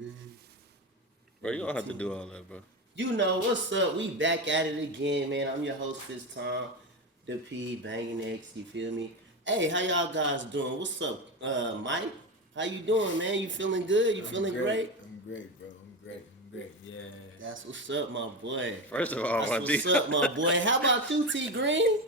man. Bro, you don't have to do all that, bro. You know what's up? We back at it again, man. I'm your host this time, the P Banging X. You feel me? Hey, how y'all guys doing? What's up, Mike? How you doing, man? You feeling good? You feeling great? I'm great, bro. I'm great. Yeah. That's what's up, my boy. First of all, That's what's up, my boy. How about you, T Green?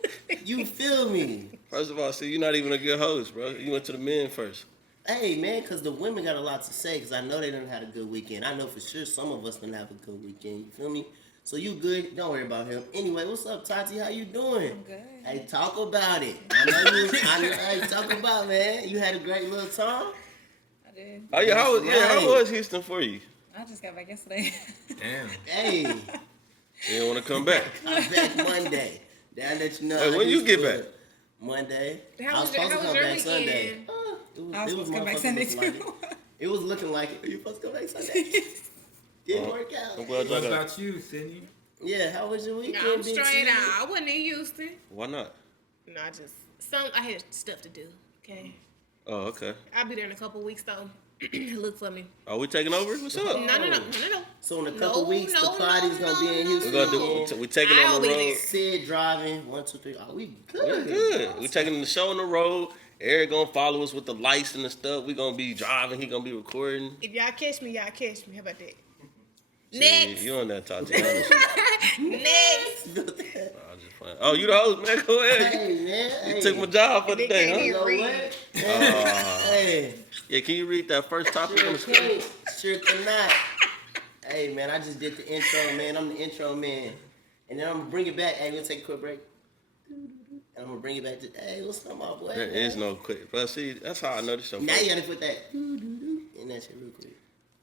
You feel me? First of all, see, you're not even a good host, bro. You went to the men first. Hey, man, because the women got a lot to say, because I know they done had a good weekend. I know for sure some of us done have a good weekend. You feel me? So you good? Don't worry about him. Anyway, what's up, Tati? How you doing? I'm good. Hey, talk about it. I know you. Hey, talk about, man. You had a great little time. I did. Oh yeah, how was Houston for you? I just got back yesterday. Damn. Hey, You didn't want to come back. I'm back Monday. That let you know. Wait, how when you this get was. back? Monday. How I was was your- supposed to how was come your back Sunday. weekend? I was supposed to come back Sunday motherfucking looking too. like it. It was looking like it. You supposed to come back Sunday? Didn't work out. I'm glad y'all What got. about you, Sydney? Yeah, how was your weekend? I'm Big straight T? out. I wasn't in Houston. Why not? No, I had stuff to do. Okay, Oh, okay. I'll be there in a couple weeks though. Look for me. Are we taking over? What's up? No. So in a couple weeks, the party's gonna be in Houston. We're gonna do. We taking I'll on the be road. there. Sid driving 1, 2, 3. Oh, we We're good. good. We taking the show on the road. Eric gonna follow us with the lights and the stuff. We gonna be driving. He gonna be recording. If y'all catch me, y'all catch me. How about that? See, Next. you on that Tati? Next. I'm just playing. Oh, you the host, man. Go ahead. Hey man, You hey. took my job for the They can't day, You huh? know Read. what? Uh, Hey, yeah, can you read that first topic on the sure screen? can't, sure cannot. Hey man, I just did the intro, man. I'm the intro man, and then I'm gonna bring it back. Hey, we'll take a quick break, and I'm gonna bring it back to. Hey, what's up, my boy? There man? is no quick. But see, that's how I know the show. Now you gotta put that in that shit real quick.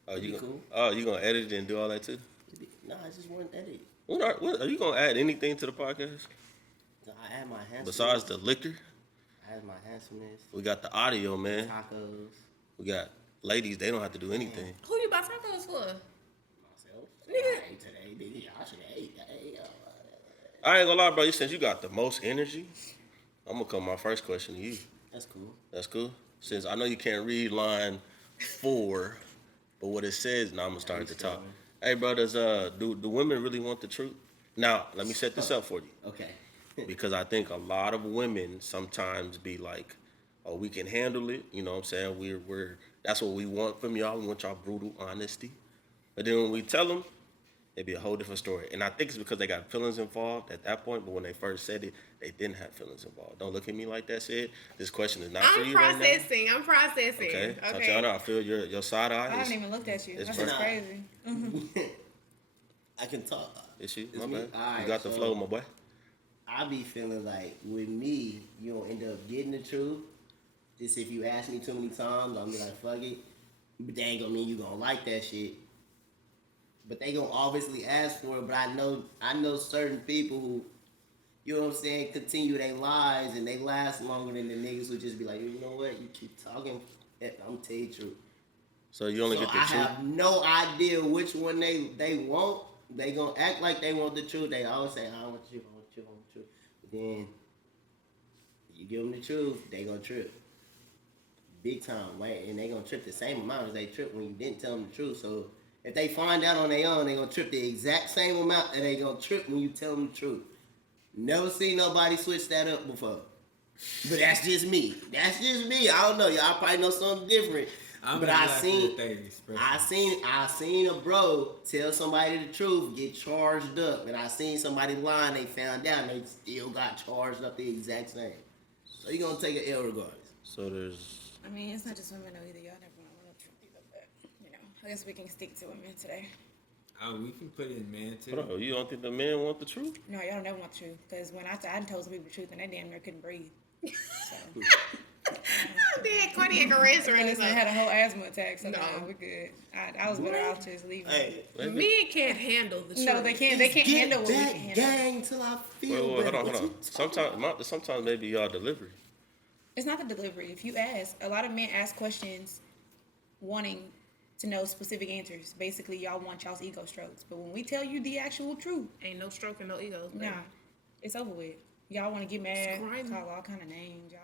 Oh, you be gonna, cool. oh, you gonna edit it and do all that too? Nah, I just want that. What are you gonna add anything to the podcast I add my handsomeness. besides the liquor? I add my handsomeness. We got the audio, man. Tacos. We got ladies. They don't have to do anything. Who you buy tacos for? Myself. Nigga. I ate today, nigga. Y'all should have ate. I ain't gonna lie, bro. Since you got the most energy, I'm gonna come my first question to you. That's cool. That's cool. Since I know you can't read line 4, but what it says, now I'm gonna start at the top. Hey, bro, do women really want the truth? Now, let me set this up for you. Okay. Because I think a lot of women sometimes be like, oh, we can handle it. You know what I'm saying? We're that's what we want from y'all. We want y'all brutal honesty. But then when we tell them, it'd be a whole different story. And I think it's because they got feelings involved at that point. But when they first said it, they didn't have feelings involved. Don't look at me like that, Sid. This question is not for you right now. I'm processing. Okay. Tatiana, I feel your side eye. I haven't even looked at you. it's That's fine. just crazy. I can talk. It's you, It's my me? bad. Alright, You got the so- flow, my boy. I be feeling like with me, you don't end up getting the truth. Just if you ask me too many times, I'm be like, fuck it. But they ain't gonna mean you gonna like that shit. But they gonna obviously ask for it. But I know certain people who, you know what I'm saying, continue their lies and they last longer than the niggas who just be like, you know what, you keep talking, I'm gonna tell you the truth. So you only So get the I truth. have no idea which one they want. They gonna act like they want the truth. They always say, I want the truth, I want the truth, I want the truth. But then you give them the truth, they gonna trip. Big time, right? And they gonna trip the same amount as they trip when you didn't tell them the truth. So if they find out on their own, they gonna trip the exact same amount that they gonna trip when you tell them the truth. Never seen nobody switch that up before. But that's just me. That's just me. I don't know. Y'all probably know something different. But I seen a bro tell somebody the truth, get charged up, and I seen somebody lying, they found out, and they still got charged up the exact same. So you gonna take an L regardless. So there's. I mean, it's not just women though either. Y'all never want to know the truth either, but you know, I guess we can stick to women today. We can put it in man too. Hold on, you don't think the men want the truth? No, y'all never want the truth because when I told some people the truth and they damn near couldn't breathe. So. Did cardiac arrest or I anything? had a whole asthma attack, so No. we're good. I was better off just leaving. Hey, Men can't handle the truth. No, they can't. They can't get handle what we that can handle. gang till I feel Wait, better. hold What on. you talking about? Sometimes maybe y'all delivery. It's not the delivery. If you ask, a lot of men ask questions wanting to know specific answers. Basically, y'all want y'all's ego strokes. But when we tell you the actual truth, Ain't no stroking, no egos. baby. nah, it's over with. Y'all want to get mad, Screaming. call all kind of names. Y'all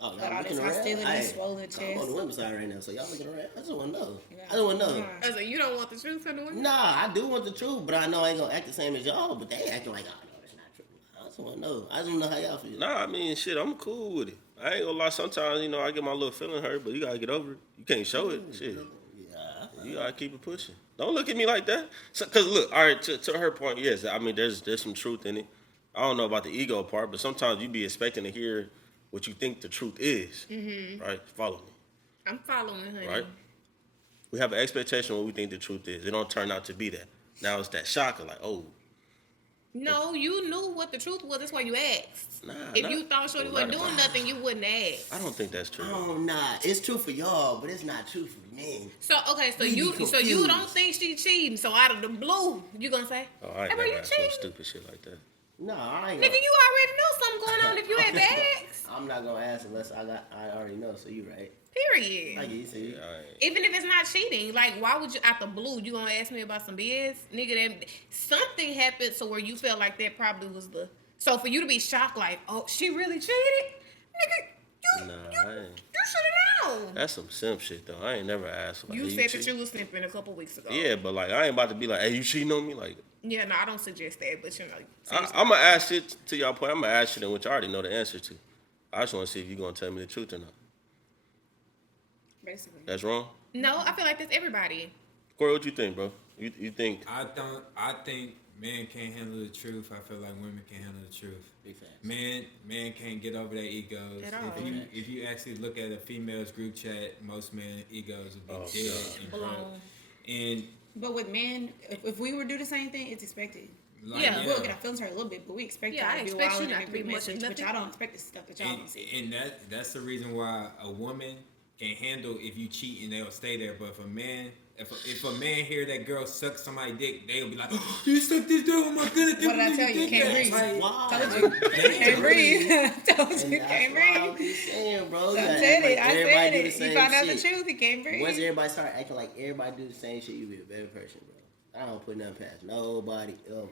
Oh, Got all y'all this looking around? hostility, swollen I'm chest. on the women's side right now, so y'all looking around. I just want to know. I just want to know. I was like, you don't want the truth from the women? Nah, I do want the truth, but I know I ain't gonna act the same as y'all. But they acting like, oh no, that's not true. I just want to know. I just want to know how y'all feel. Nah, I mean, shit, I'm cool with it. I ain't gonna lie. Sometimes, you know, I get my little feeling hurt, but you gotta get over it. You can't show it. Shit, Yeah. you gotta keep it pushing. Don't look at me like that. Cause look, all right, to her point, yes, I mean, there's some truth in it. I don't know about the ego part, but sometimes you be expecting to hear what you think the truth is. Mm-hmm. Right? Follow me. I'm following, honey. Right? We have an expectation of what we think the truth is. It don't turn out to be that. Now it's that shock of like, oh. No, you knew what the truth was. That's why you asked. Nah, if you thought Shorty wasn't doing nothing, you wouldn't ask. I don't think that's true. Oh nah, it's true for y'all, but it's not true for men. So okay, We be you confused. don't think she cheating? So out of the blue, you gonna say, Oh, I ain't "Hey, bro, never you asked no cheating?" stupid shit like that. No, I ain't. Nigga, you already know something going on if you had to ask. I'm not gonna ask unless I already know. So you right. Period. I get you. So you, Yeah, I ain't. Even if it's not cheating, like why would you out the blue you gonna ask me about some BS, nigga? That something happened so where you felt like that probably was the. So for you to be shocked, like, oh, she really cheated, nigga, Nah, you I ain't. should have known. That's some simp shit though. I ain't never asked. Like, You hey, said that cheating? you was simping a couple weeks ago. Yeah, but like I ain't about to be like, hey, you cheating on me? Like, Yeah, no, I don't suggest that, but you know. I'm gonna ask shit to y'all point. I'm gonna ask shit in which I already know the answer to. I just want to see if you gonna tell me the truth or not. Basically. That's wrong. No, I feel like that's everybody. Corey, what you think, bro? You think? I think men can't handle the truth. I feel like women can't handle the truth. big facts. Men can't get over their egos. At all. If you actually look at a female's group chat, most men egos will be dead and broke. Blown. And But with men, if we would do the same thing, it's expected. like, Yeah. We'll get our feelings hurt a little bit, but we expect Yeah, to I be expect wild you in not a to be group much of message, which nothing. I don't expect the stuff that y'all don't see. and that's the reason why a woman can handle if you cheat and they'll stay there. But if a man hear that girl suck somebody's dick, they'll be like, oh, you suck this dick, oh my goodness. What did I tell you? Can't breathe. Like, Why? Told you. Can't breathe. Told And you. that's Can't why I breathe. keep saying, bro. I you gotta said act it. like I everybody said do the it. same You found out the shit. truth. He can't breathe. Once everybody start acting like everybody do the same shit, you be a better person, bro. I don't put nothing past nobody ever.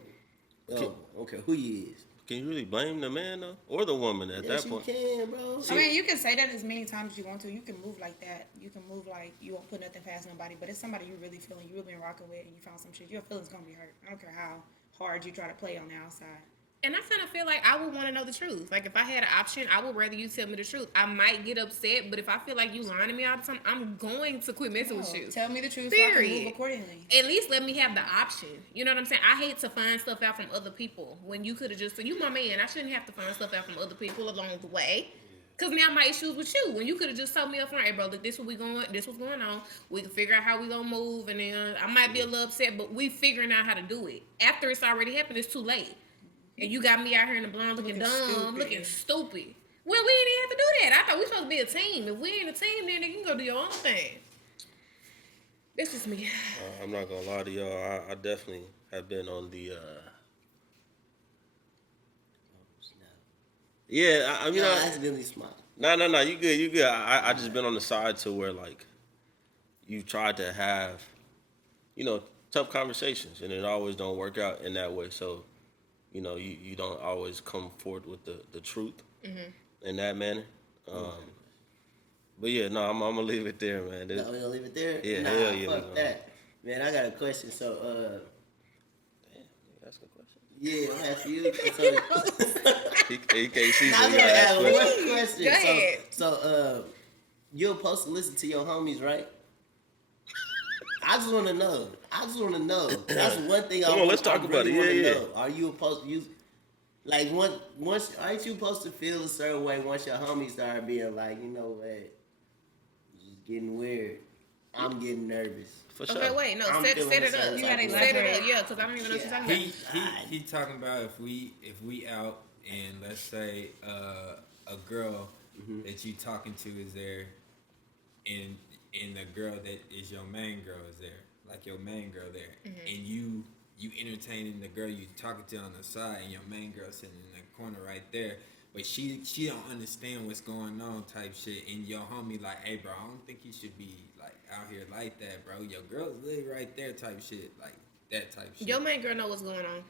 I don't care who you is. Can you really blame the man though, or the woman at Yes, that you point? can, bro. I mean, you can say that as many times as you want to. You can move like that. You can move like you won't put nothing past nobody. But it's somebody you really feeling, you really been rocking with, and you found some shit. Your feelings gonna be hurt. I don't care how hard you try to play on the outside. And I kind of feel like I would want to know the truth. Like, if I had an option, I would rather you tell me the truth. I might get upset, but if I feel like you lying to me all the time, I'm going to quit messing with No, you. Tell me the truth so I can Period. move accordingly. At least let me have the option. You know what I'm saying? I hate to find stuff out from other people when you could have just said, you my man. I shouldn't have to find stuff out from other people along the way. Because now my issues with you. When you could have just told me up front, hey, bro, look, this what's going on. We can figure out how we going to move. And then I might be a little upset, but we figuring out how to do it. After it's already happened, it's too late. And you got me out here in the blonde looking dumb, looking stupid. Well, we ain't even have to do that. I thought we supposed to be a team. If we ain't a team, then you can go do your own thing. This is me. I'm not gonna lie to y'all. I definitely have been on the. Yeah, I mean, No, accidentally smart. no. You good. I just been on the side to where like, you tried to have, tough conversations, and it always don't work out in that way. So, you don't always come forward with the truth in that manner. But yeah, no, I'm gonna leave it there, man. No, we gonna leave it there? Yeah, nah, hell yeah, fuck we that. Man, I got a question. So, That's a good question. yeah, I'm asking you. So, He can't see, so I'm you gonna gotta ask ask questions. one question. Go ahead. So, you're supposed to listen to your homies, right? I just want to know. That's one thing I Come on, want. let's talk I about really it. wanna Yeah. know. Are you supposed to use? Like once aren't you supposed to feel a certain way once your homies start being like, you know what, it's just getting weird. I'm getting nervous. For sure. Okay, wait, no, I'm set feeling it the up. same type of Set way. it up, yeah, because I don't even know what you're talking about. He talking about if we out and let's say a girl that you talking to is there, and the girl that is your main girl is there, like your main girl there, and you entertaining the girl you talking to on the side, and your main girl sitting in the corner right there, but she don't understand what's going on type shit, and your homie like, hey bro, I don't think you should be like out here like that, bro. Your girl's literally right there type shit, like that type shit. Your main girl know what's going on.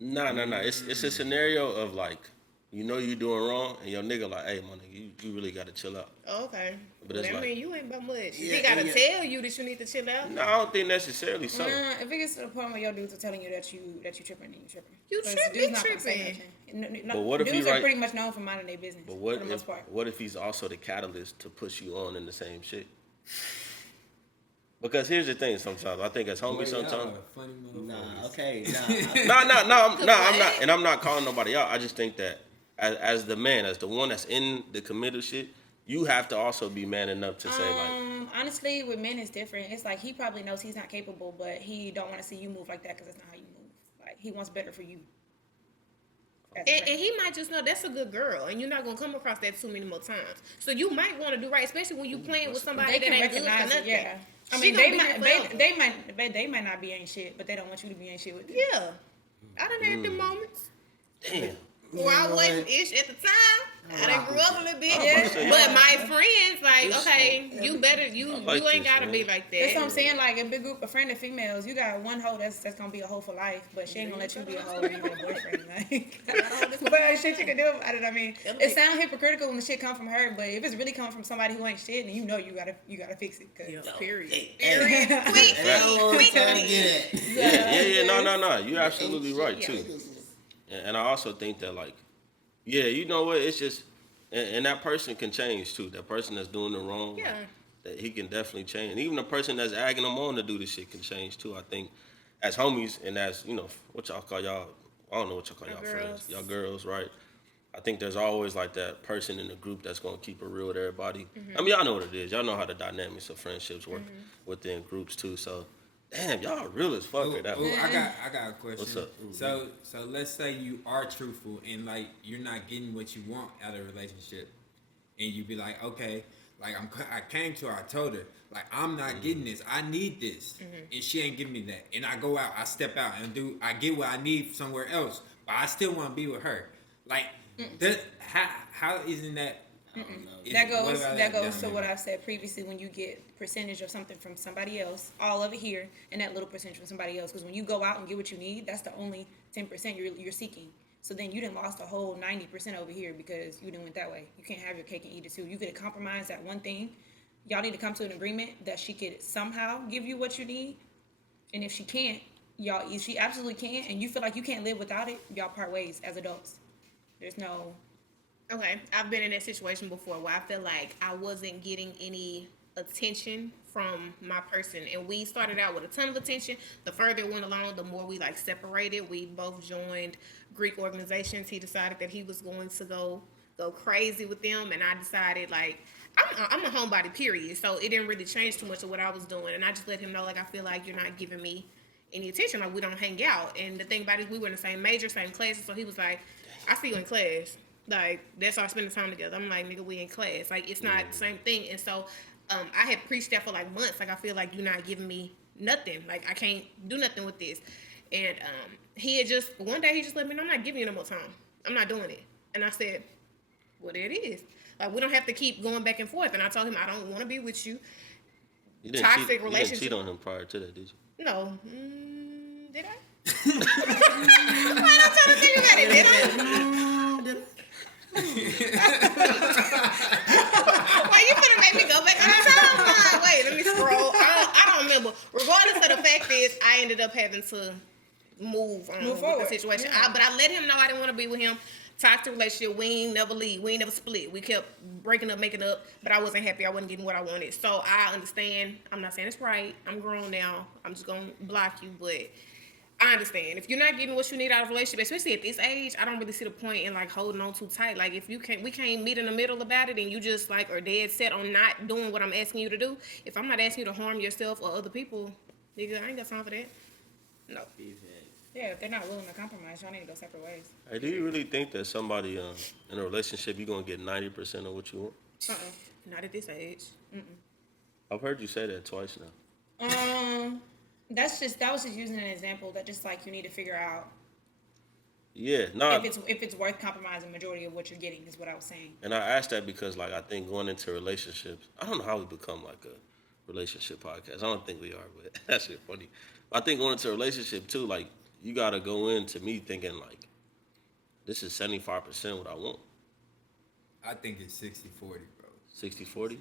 No. It's a scenario of like, you know you doing wrong, and your nigga like, hey, my nigga, you really gotta chill out. Oh, okay. But But it's I like- mean, you ain't about much. Yeah, He gotta yeah. tell you that you need to chill out. No, I don't think necessarily so. If it gets to the point where your dudes are telling you that you tripping, then you tripping. You 'Cause tripping, dudes not gonna say tripping. nothing. But what if dudes he are right- pretty much known for minding their business But for the most part. what if he's also the catalyst to push you on in the same shit? Because here's the thing. Sometimes I think as Boy, homies, y'all sometimes. are funny Nah, motherfuckers. okay, No, I'm not, What? and I'm not calling nobody out. I just think that as the man, as the one that's in the committed shit, you have to also be man enough to say like, Honestly, with men it's different. It's like he probably knows he's not capable, but he don't want to see you move like that because that's not how you move. Like he wants better for you. As a And friend. he might just know that's a good girl, and you're not gonna come across that too many more times. So you might want to do right, especially when you playing with somebody they that can ain't good for recognize it. nothing. Yeah. I She mean, gonna they be might, here they, forever. they might not be ain't shit, but they don't want you to be ain't shit with them. Yeah, I done had them moments. damn. Well, I wasn't ish at the time. I done grew up a little bit. Yeah. But my friends, like, This okay, you better, you like ain't this, gotta man. be like That's what that. I'm saying. Like a big group of friend of females, you got one hoe that's gonna be a hoe for life, but she ain't gonna let you be a hoe or even a boyfriend. Like, but shit you can do about it. I mean, it sounds hypocritical when the shit come from her, but if it's really coming from somebody who ain't shit, then you know you gotta fix it. 'Cause Period. Hey, Quick, that's what I'm quick. trying to get at. Yeah. No. You're absolutely right too. And I also think that like, yeah, you know what? It's just, and that person can change too. That person that's doing the wrong, Yeah. that he can definitely change. And even the person that's egging them on to do this shit can change too. I think, as homies and as what y'all call y'all. I don't know what y'all call y'all friends. Girls. Y'all girls, right? I think there's always like that person in the group that's gonna keep it real with everybody. I mean, y'all know what it is. Y'all know how the dynamics of friendships work within groups too. So, damn, y'all real as fuck at that. Ooh, one. I got a question. What's up? So let's say you are truthful and like you're not getting what you want out of a relationship, and you be like, okay, like I came to her, I told her, like I'm not getting this, I need this, and she ain't giving me that, and I go out, I step out and I get what I need somewhere else, but I still want to be with her, like how isn't that? That what goes about that goes to dynamic? what I've said previously. When you get percentage of something from somebody else, all of it here, and that little percentage from somebody else. Because when you go out and get what you need, that's the only 10% you're seeking. So then you done lost a whole 90% over here because you didn't went that way. You can't have your cake and eat it too. You could compromise that one thing. Y'all need to come to an agreement that she could somehow give you what you need. And if she can't, if she absolutely can't, and you feel like you can't live without it, y'all part ways as adults. There's no. Okay, I've been in that situation before where I feel like I wasn't getting any attention from my person, and we started out with a ton of attention. The further it went along, the more we like separated. We both joined Greek organizations. He decided that he was going to go crazy with them, and I decided like I'm a homebody, period. So it didn't really change too much of what I was doing, and I just let him know like I feel like you're not giving me any attention. Like we don't hang out, and the thing about it is we were in the same major, same classes. So he was like, I see you in class. Like, that's our spending time together. I'm like, nigga, we in class. Like, it's not the same thing. And so, I had preached that for like months. Like, I feel like you're not giving me nothing. Like, I can't do nothing with this. And he had one day he just let me know, I'm not giving you no more time. I'm not doing it. And I said, well, there it is. Like, we don't have to keep going back and forth. And I told him, I don't want to be with you. You didn't Toxic cheat, relationship. You didn't cheat on him prior to that, did you? No. Did I? Why not trying to think about it? Did I? Why you finna make me go back on the timeline? Wait, let me scroll. I don't remember. Regardless of the fact is, I ended up having to move on with forward. the situation. Yeah. But I let him know I didn't want to be with him. Toxic relationship. We ain't never leave. We ain't never split. We kept breaking up, making up. But I wasn't happy. I wasn't getting what I wanted. So I understand. I'm not saying it's right. I'm grown now. I'm just gonna block you. But I understand. If you're not getting what you need out of a relationship, especially at this age, I don't really see the point in like holding on too tight. Like if we can't meet in the middle about it, and you just like are dead set on not doing what I'm asking you to do. If I'm not asking you to harm yourself or other people, nigga, I ain't got time for that. No. Yeah, if they're not willing to compromise, y'all need to go separate ways. Hey, do you really think that somebody in a relationship you're gonna get 90% of what you want? Not at this age. I've heard you say that twice now. That was just using an example that just like you need to figure out Yeah, no. if it's worth compromising majority of what you're getting is what I was saying. And I asked that because like I think going into relationships, I don't know how we become like a relationship podcast. I don't think we are, but that shit funny. I think going into a relationship too, like you gotta go into me thinking like this is 75% what I want. I think it's 60-40, bro. 60-40? 60-40.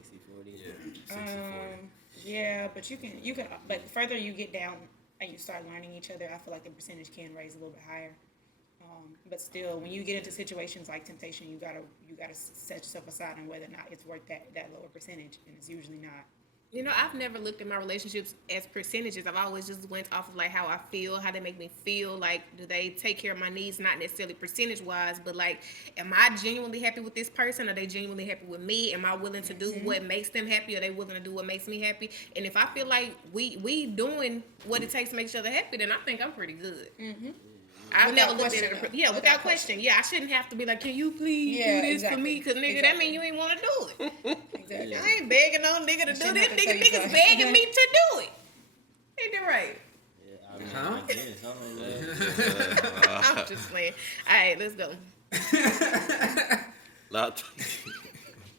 Yeah, 60-40. Yeah, but you can, but the further you get down and you start learning each other, I feel like the percentage can raise a little bit higher. But still, when you get into situations like temptation, you gotta set yourself aside on whether or not it's worth that lower percentage, and it's usually not. You know, I've never looked at my relationships as percentages. I've always just went off of like how I feel, how they make me feel. Like, do they take care of my needs? Not necessarily percentage wise, but like, am I genuinely happy with this person? Are they genuinely happy with me? Am I willing to do what makes them happy? Are they willing to do what makes me happy? And if I feel like we doing what it takes to make each other happy, then I think I'm pretty good. I've never looked at it. Yeah, without question. Yeah, I shouldn't have to be like, can you please do this for me? Because nigga, that mean you ain't want to do it. Exactly. I ain't begging no nigga to do this. shouldn't have to tell you Niggas so. begging me to do it. Ain't that right? Yeah, I mean, I guess, I don't know. I'm just playing. All right, let's go. Not.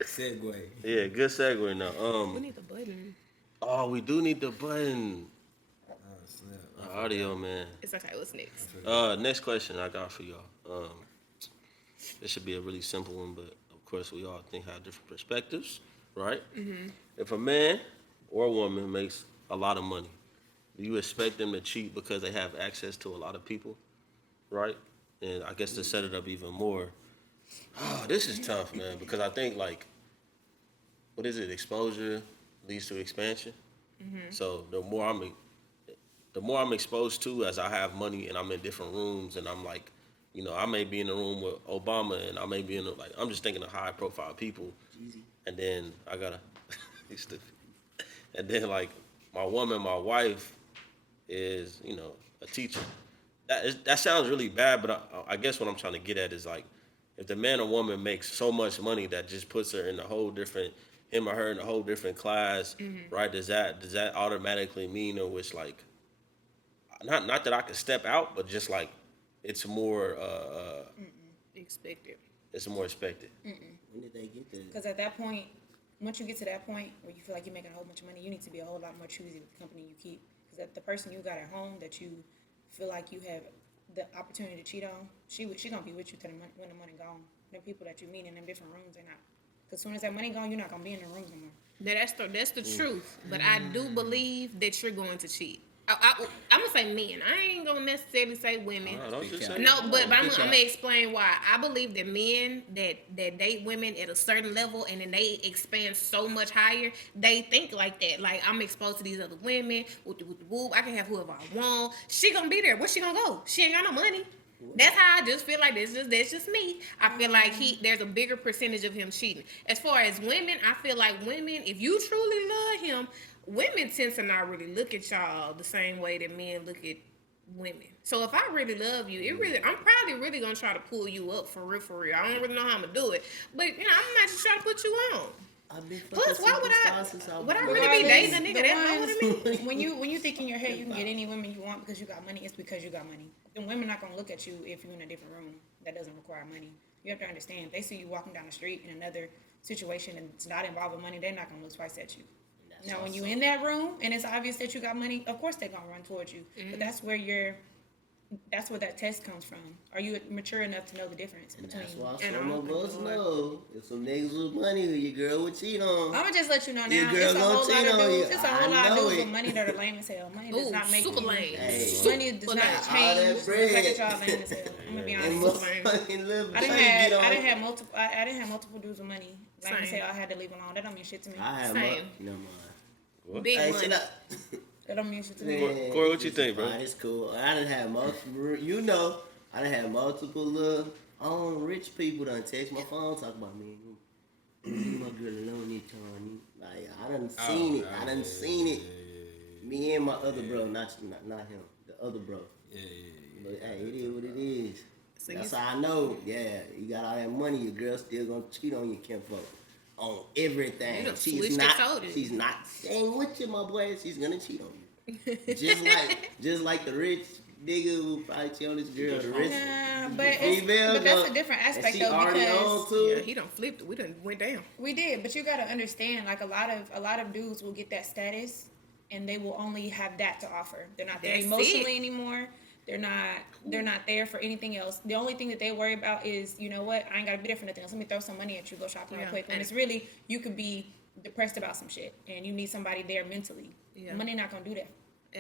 Segue. Yeah, good segue now. We need the button. Oh, we do need the button. Oh, snap. Audio, man. It's okay. What's next? Next question I got for y'all. This should be a really simple one, but of course we all think have different perspectives, right? Mm-hmm. If a man or a woman makes a lot of money, do you expect them to cheat because they have access to a lot of people, right? And I guess to set it up even more, this is tough, man, because I think like, what is it? Exposure leads to expansion. Mm-hmm. So the more I'm exposed to as I have money and I'm in different rooms and I'm like, you know, I may be in the room with Obama and I may be in like, I'm just thinking of high profile people. Easy. And then I gotta, and then like my wife is, you know, a teacher. That sounds really bad, but I guess what I'm trying to get at is like, if the man or woman makes so much money that just puts her in a whole different, him or her in a whole different class, right? Does that automatically mean in which like, not that I could step out, but just like it's more Expected. it's more expected. When did they get there? Because at that point, once you get to that point where you feel like you're making a whole bunch of money, you need to be a whole lot more choosy with the company you keep. Because the person you got at home that you feel like you have the opportunity to cheat on, she gonna be with you till when the money gone. The people that you meet in them different rooms, they're not. Because as soon as that money gone, you're not gonna be in the rooms no more. That's the truth. But I do believe that you're going to cheat. I'm gonna say men. I ain't gonna necessarily say women. Don't just say No, but I'm gonna explain why. I believe that men that date women at a certain level and then they expand so much higher, they think like that. Like, I'm exposed to these other women. Whoop, I can have whoever I want. She gonna be there. Where she gonna go? She ain't got no money. That's how I just feel like that's just me. I feel like there's a bigger percentage of him cheating. As far as women, I feel like women, if you truly love him, women tend to not really look at y'all the same way that men look at women. So if I really love you, I'm probably really gonna try to pull you up for real, for real. I don't really know how I'm gonna do it, but you know, I'm not just trying to put you on. Plus, why would I really be dating a nigga? That's not what I mean. When you think in your head you can get any women you want because you got money, it's because you got money. Then women not gonna look at you if you're in a different room that doesn't require money. You have to understand. If they see you walking down the street in another situation and it's not involving money, they're not gonna look twice at you. Now, when you in that room and it's obvious that you got money, of course they're gonna run towards you. But that's where that test comes from. Are you mature enough to know the difference between? That's why some of us know if some niggas with money, your girl would cheat on. I'm gonna just let you know now. Your girl It's a whole lot of dudes. you. It's a whole lot of I know dudes it. with money that are lame as hell. Money does not make super you. lame. Hey. Money does not All change that the fact bread. that y'all lame as hell. I'm gonna be And honest. Super lame. motherfucking little I didn't have multiple dudes with money. Like I Same. said, I had to leave alone. That don't mean shit to me. I have Same. no mind. Big Hey, money. shut up. That don't mean shit to me. Man, Cory, what you think, bro? It's cool. I done had multiple, I done had multiple little rich people done text my phone, talk about me. Leave my girl alone this time. Like, I done seen it. I done seen it. Me and my other bro, not him, the other bro. But hey, it is what it is. So That's how I know. Yeah, you got all that money, your girl still gonna cheat on you, kinfolk. On everything. You done She's switched not. and told it. She's not staying with you, my boy. She's gonna cheat on you. just like the rich nigga who probably cheat on his girl. The rich Nah, female, but that's a different and aspect she though already on because too. Yeah, he done flipped it. We done went down. we did. But you gotta understand, like a lot of dudes will get that status, and they will only have that to offer. They're not there That's emotionally it. anymore. They're not there for anything else. The only thing that they worry about is, you know what, I ain't gotta be there for nothing else. Let me throw some money at you, go shopping real quick. When it's really, you could be depressed about some shit and you need somebody there mentally. Yeah. Money not gonna do that.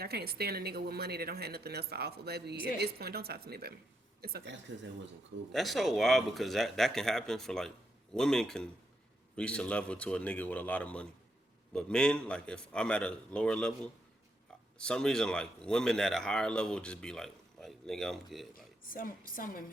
I can't stand a nigga with money that don't have nothing else to offer, baby. At this point, don't talk to me, baby. It's okay. That's because that wasn't cool. That's so wild because that can happen for like women can reach a level to a nigga with a lot of money, but men, like if I'm at a lower level, some reason like women at a higher level just be like nigga, I'm good. Like Some women.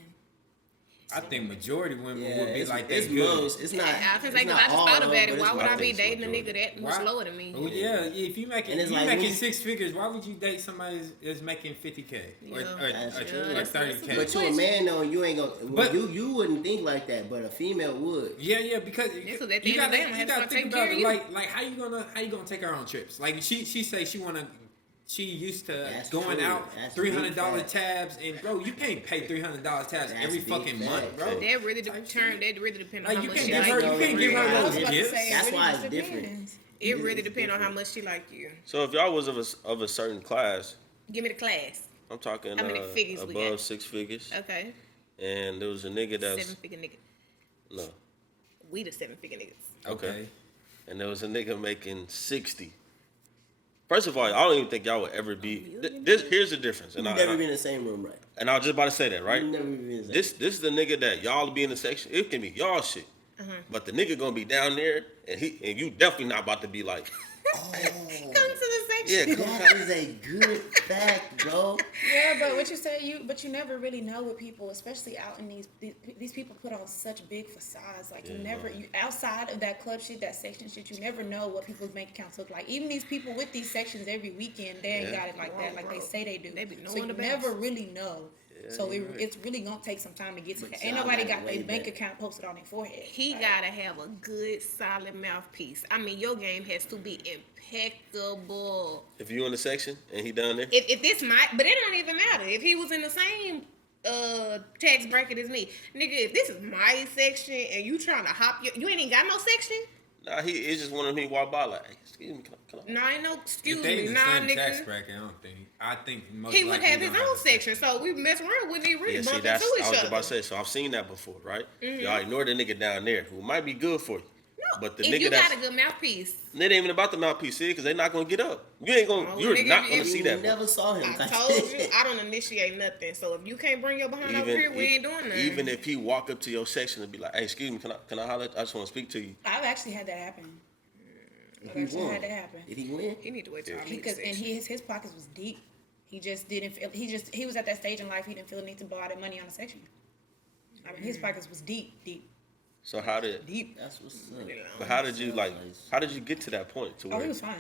I think majority women Yeah, would be it's, like it's that good. most. It's not. I it's just not thought all about of it. them, Why but would it's I be most. dating a nigga that much lower than me? Well, yeah, if you making And it's you like making when you- 6 figures, why would you date somebody that's making 50K or That's true. 30K? But to a man though, you ain't gonna. But- you wouldn't think like that, but a female would. Yeah, because Yeah, 'cause at the you end of the gotta day, I'm gonna have to start think taking about care it. of you. Like how you gonna take her on trips? Like she say she used to That's going true. out That's $300 big tabs, and bro, you can't pay $300 tabs That's every big fucking fact. month, bro. That really Type depend. shit. That really depend on Like how you much can't she give like her, you. you can't give her I was those about to gifts. say, That's really why just it's different. depends. It really depends on how much she like you. so if y'all was of a certain class, Give me the class. I'm talking How many figures we above got? 6 figures, Okay. and there was a nigga that's 7-figure nigga. no We the 7-figure niggas. Okay. and there was a nigga making 60. First of all, I don't even think y'all would ever be. Here's the difference, and You've never been in the same room, right? and I was just about to say that, right? You've never been in the same. This is the nigga that y'all be in the section. It can be y'all shit, but the nigga gonna be down there, and you definitely not about to be like, Come to the section. yeah, come That is a good fact, bro. Yeah, but what you say, you never really know what people, especially out in these people put on such big facades. Like you outside of that club shit, that section shit, you never know what people's bank accounts look like. Even these people with these sections every weekend, they ain't got it like that, like they say they do. They be So knowing you the never best. really know. So it's really gonna take some time to get to that. Ain't y'all nobody got got way their bank better. account posted on their forehead. He gotta have a good, solid mouthpiece. I mean, your game has to be impeccable. if you in the section and he down there, If this might, but it don't even matter. If he was in the same tax bracket as me, nigga, if this is my section and you trying to hop, you ain't even got no section. nah, it's just one of them. He walk by like, hey, excuse me, can I? No, ain't no excuse If they me, in the nah, same tax nigga. bracket, I think most He would likely have they his don't own a section, so we mess around wouldn't even really Yeah, see, bump that's into I each was just other. about to say. So I've seen that before, right? Y'all ignore the nigga down there who might be good for you, No, but the if nigga you that's got a good mouthpiece, it ain't even about the mouthpiece, because they not gonna get up. You ain't gonna. Oh, You're nigga, not if gonna you see You that. never saw him. I told you I don't initiate nothing. So if you can't bring your behind over here, we ain't doing nothing. Even if he walk up to your section and be like, "Hey, excuse me, can I holler? I just want to speak to you." I've actually had that happen. I've If he actually won, had that happen. did he win? he need to wait till I meet Because the and section. his pockets was deep. He just didn't feel. He was at that stage in life. He didn't feel the need to blow out that money on a section. I mean, his pockets was deep. So how did? That's what's up. But how did you like? How did you get to that point to Oh, where? he was fine.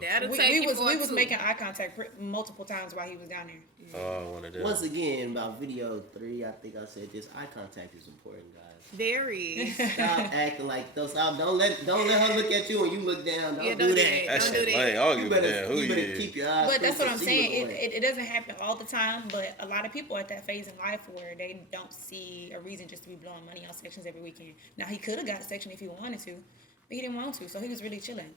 That'll We take you was for we two. making eye contact multiple times while he was down there. One of them. Once again, about video 3, I think I said this. Eye contact is important, guys. Very. Stop acting like those. Don't let her look at you when you look down. Don't Yeah, do don't do that. that. That Don't shit do that. lame. I don't You give a better, damn who you you better is. keep your eyes. But that's what I'm see saying. what's It doesn't happen all the time, but a lot of people are at that phase in life where they don't see a reason just to be blowing money on sections every weekend. Now he could have got a section if he wanted to, but he didn't want to, so he was really chilling.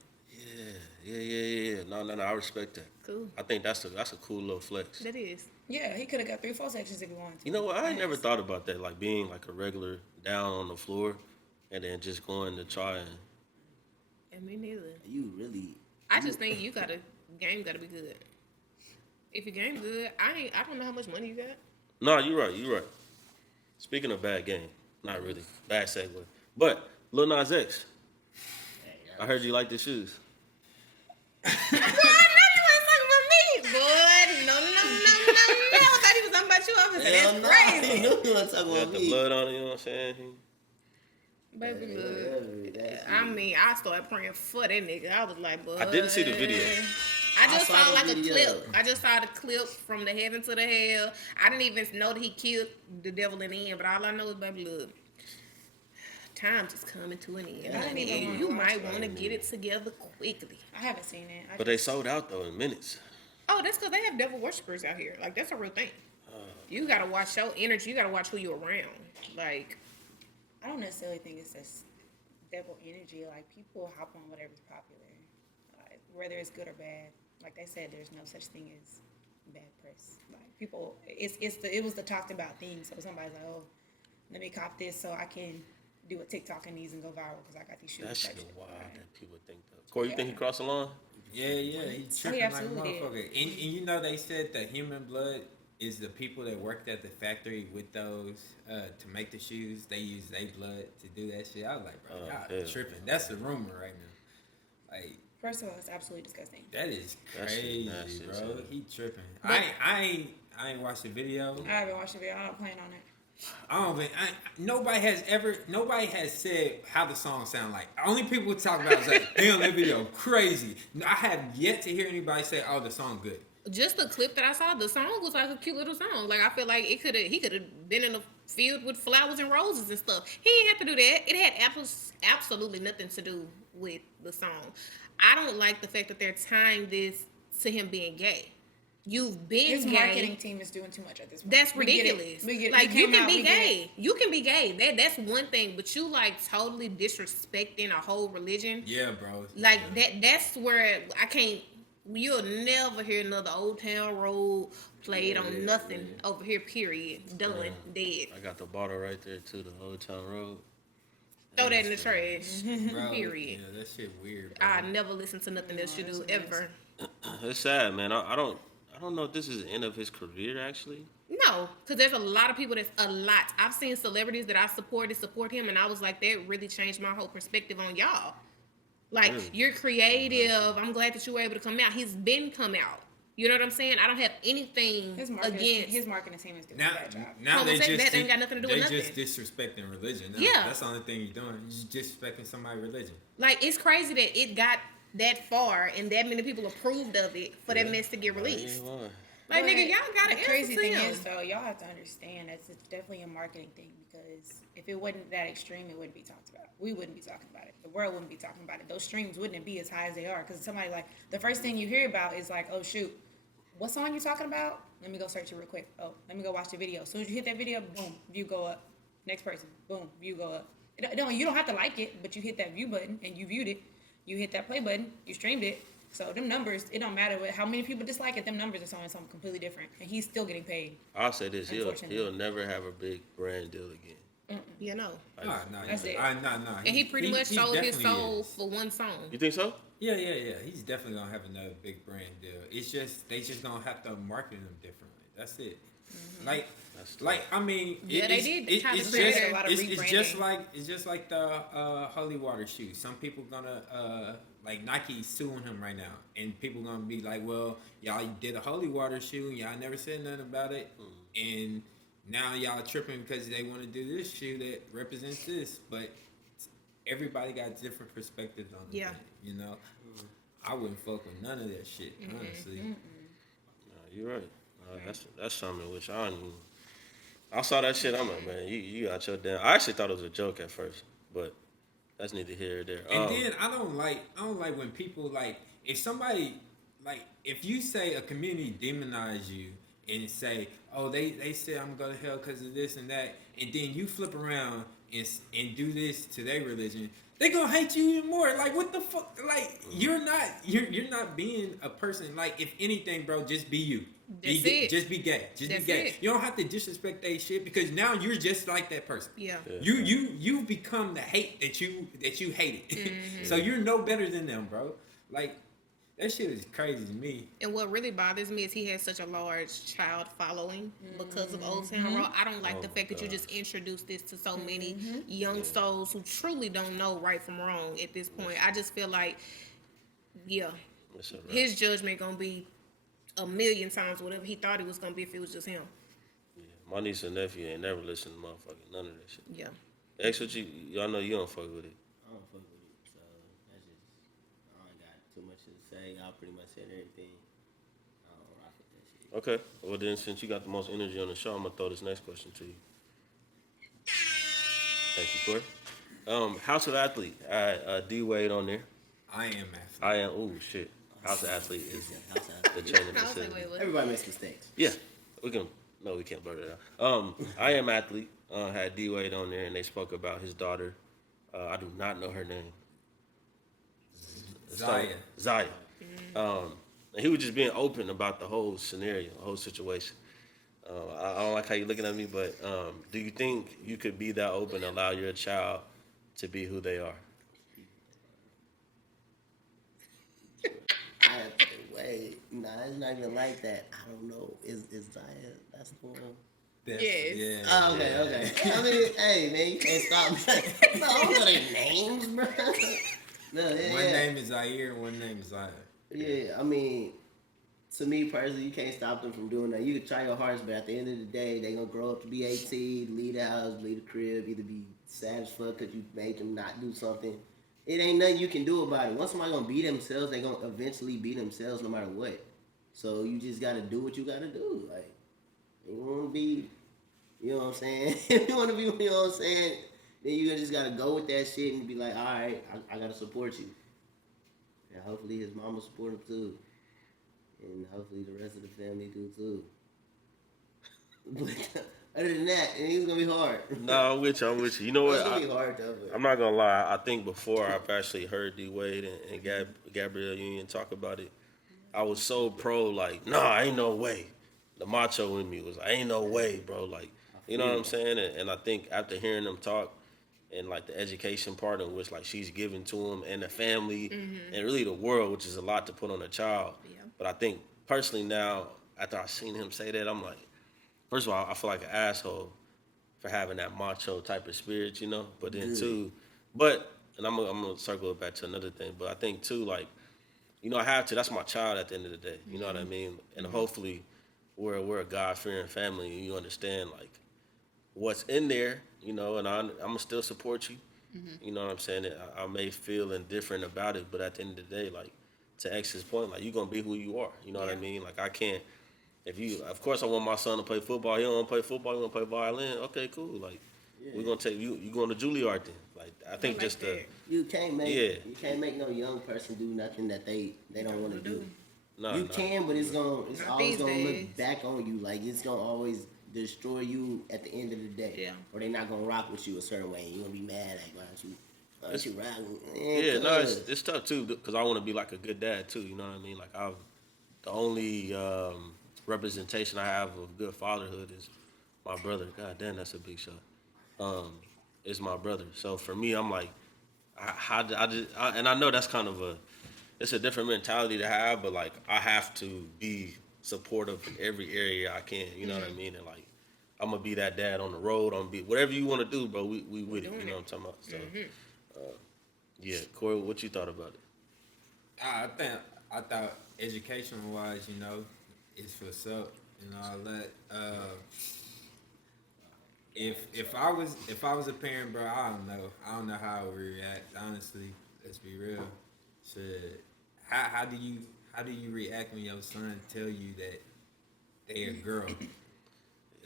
Yeah. No. I respect that. Cool. I think that's a cool little flex. That is. Yeah, he could have got 3-4 sections if he wanted to. You know what? I ain't never thought about that, like being like a regular down on the floor, and then just going to try and. And me neither. You really. I just think game gotta be good. If your game good, I don't know how much money you got. No, you're right. Speaking of bad game, not really bad segue, but Lil Nas X. I heard you like the shoes. Boy, I know you ain't talking about me. Boy, no. I thought he was talking about you. I was Hell that's no, crazy. you know talking Got about the me. blood on it, you know what I'm saying? Baby, Yeah, look. that's I mean, I started praying for that nigga. I was like, boy. I didn't see the video. I just I saw saw the like a video. clip. I just saw the clip from the heaven to the hell. I didn't even know that he killed the devil in the end, but all I know is, baby, look. Time just coming to an end. I didn't even And wanna you watch might want to get it together quickly. I haven't seen it. But they sold out though in minutes. Oh, that's because they have devil worshippers out here. Like, that's a real thing. You gotta watch your energy. You gotta watch who you're around. Like, I don't necessarily think it's this devil energy. Like, people hop on whatever's popular, whether it's good or bad. Like they said, there's no such thing as bad press. Like people, it was the talked about thing. So somebody's like, oh, let me cop this so I can do a TikTok in these and go viral because I got these shoes. That type shit shit. wild that people think that. Corey, you think he crossed the line? Yeah, he tripping like a absolutely did. motherfucker. And you know they said that human blood is the people that worked at the factory with those to make the shoes. They use their blood to do that shit. I was like, bro, y'all tripping. That's the rumor right now. Like, First of all, it's absolutely disgusting. that is That shit crazy, nasty, bro. so. He tripping. But- I ain't watched the video. I haven't watched the video. I don't plan on it. Nobody has said how the song sound like. Only people talk about is like, damn, that video crazy. I have yet to hear anybody say, oh, the song good. Just the clip that I saw, the song was like a cute little song. Like I feel like he could have been in a field with flowers and roses and stuff. He didn't have to do that. It had absolutely nothing to do with the song. I don't like the fact that they're tying this to him being gay. You've been His gay. marketing team is doing too much at this point. That's We get it. ridiculous. We get it. Like We you came can out, be we get gay. it. You can be gay. That's one thing. But you like totally disrespecting a whole religion. Yeah, bro. Like yeah. that's where I can't. You'll never hear another Old Town Road played on nothing over here. Period. Done. Dead. I got the bottle right there too, the Old Town Road. Throw that in the trash. Bro, Period. Yeah, that shit weird, bro. I never listen to nothing else you do ever. It's sad, man. I don't know if this is the end of his career actually. No, because there's a lot of people that's a lot. I've seen celebrities that I support him, and I was like, that really changed my whole perspective on y'all. Like, Really? you're creative. I'm glad that you were able to come out. He's been come out. You know what I'm saying? I don't have anything His against. marketing team is doing Now, a bad job. now they Homosexual, just that ain't got nothing to do with they just nothing. disrespecting religion. Now. Yeah. That's the only thing you're doing. You're disrespecting somebody's religion. Like, it's crazy that it got that far and that many people approved of it for that mess to get released. Like, But nigga, y'all gotta the crazy answer thing to him. is, though, y'all have to understand that it's definitely a marketing thing because if it wasn't that extreme, it wouldn't be talked about. We wouldn't be talking about it. The world wouldn't be talking about it. Those streams wouldn't be as high as they are because somebody like the first thing you hear about is like, oh shoot, what song you talking about? Let me go search it real quick. Oh, let me go watch the video. As soon as you hit that video, boom, view go up. Next person, boom, view go up. No, you don't have to like it, but you hit that view button and you viewed it. You hit that play button, you streamed it. So them numbers, it don't matter how many people dislike it. Them numbers are showing something completely different, and he's still getting paid. I'll say this: Unfortunately. he'll never have a big brand deal again. You know. No, That's it. no. And he pretty much sold his definitely soul is. for one song. You think so? Yeah. He's definitely gonna have another big brand deal. It's just they just gonna have to market him differently. That's it. Like I mean, Yeah, they did It's kind of just create a lot of it's just like the holy water shoes. Some people gonna like Nike suing him right now, and people gonna be like, well, y'all did a holy water shoe, and y'all never said nothing about it, and now y'all tripping because they want to do this shoe that represents this, but everybody got different perspectives on it. Yeah. You know, I wouldn't fuck with none of that shit, honestly. No, you're right. That's something which I saw that shit. I'm like, man, you got your damn. I actually thought it was a joke at first, but that's neither here nor there. And then I don't like when people like if somebody like if you say a community demonize you and say, oh, they say I'm gonna go to hell because of this and that, and then you flip around and do this to their religion, they gonna hate you even more. Like what the fuck? Like you're not being a person. Like if anything, bro, just be you. That's it. Just be gay. Just That's be gay. it. You don't have to disrespect that shit because now you're just like that person. Yeah. You become the hate that you hated. So you're no better than them, bro. Like that shit is crazy to me. And what really bothers me is he has such a large child following because of Old Town Road. I don't like the fact that you just introduced this to so many young souls who truly don't know right from wrong at this point. I just feel like, his judgment gonna be a million times whatever he thought it was gonna be if it was just him. Yeah, my niece and nephew ain't never listened to motherfucking none of that shit. Yeah. X, what y'all know you don't fuck with it. I don't fuck with it, so that's just I don't got too much to say. Y'all pretty much said everything. I don't rock with that shit. Okay. Well then, since you got the most energy on the show, I'm gonna throw this next question to you. Thank you, Cory. House of Athlete. D.Wade on there. I am athlete. I am. Ooh, shit. House of Athlete is the training I was like, facility. wait, what? Everybody makes mistakes. Yeah, we can. No, we can't blur that out. I am athlete. Had D.Wade on there, and they spoke about his daughter. I do not know her name. Zaya. Zaya. And he was just being open about the whole scenario, the whole situation. I don't like how you're looking at me, but do you think you could be that open and allow your child to be who they are? Wait, nah, it's not even like that. I don't know. Is Zaya? That's the one. Yes. Yeah. Oh, okay. I mean, hey man, you can't stop me. No, I don't know their names, bro. No, yeah. One name is Zaire, one name is Zaya. Yeah, I mean, to me personally, you can't stop them from doing that. You can try your hardest, but at the end of the day, they gonna grow up to be 18, leave the house, leave the crib, either be sad as fuck because you made them not do something. It ain't nothing you can do about it. Once somebody gonna be themselves, they gonna eventually be themselves no matter what. So you just gotta do what you gotta do. Like, you wanna be, you know what I'm saying? If you wanna be, you know what I'm saying, then you just gotta go with that shit and be like, all right, I gotta support you. And hopefully his mama support him too. And hopefully the rest of the family do too. But other than that, it's gonna be hard. No, I'm with you. You know what? It's gonna be hard though. But I'm not gonna lie. I think before I've actually heard D.Wade and Gabrielle Union talk about it, I was so pro, like, nah, ain't no way. The macho in me was, ain't no way, bro. Like, you know what I'm saying? And I think after hearing them talk, and like the education part in which like she's giving to him and the family and really the world, which is a lot to put on a child. Yeah. But I think personally now, after I seen him say that, I'm like, first of all, I feel like an asshole for having that macho type of spirit, you know. But then too, and I'm gonna circle it back to another thing. But I think too, like, you know, I have to. That's my child at the end of the day. You know what I mean? And hopefully, we're a God fearing family, and you understand like what's in there, you know. And I'm gonna still support you. You know what I'm saying? I may feel indifferent about it, but at the end of the day, like to X's point, like you're gonna be who you are. You know what I mean? Like I can't. If you, of course, I want my son to play football. He don't want to play football. He want to play violin. Okay, cool. Like we're gonna take you. You going to Juilliard then? Like I think like just the. that. you can't make no young person do nothing that they don't want to do. No, You can, but it's always these gonna days. look back on you. Like it's gonna always destroy you at the end of the day. Yeah. Or they not gonna rock with you a certain way. You gonna be mad like, why don't you rock? Yeah, no, it's tough too because I want to be like a good dad too. You know what I mean? Like the only representation I have of good fatherhood is my brother. God damn, that's a big shot. It's my brother. So for me, I'm like, and I know that's kind of it's a different mentality to have, but like I have to be supportive in every area I can. You know what I mean? And like I'm gonna be that dad on the road. I'm gonna be whatever you want to do, bro. We with it. You know what I'm talking about? So, yeah, Cory, what you thought about it? I thought educational wise, you know, it's what's up and all that. If I was a parent, bro, I don't know how I would react. Honestly, let's be real. Shit, how do you react when your son tell you that they a girl?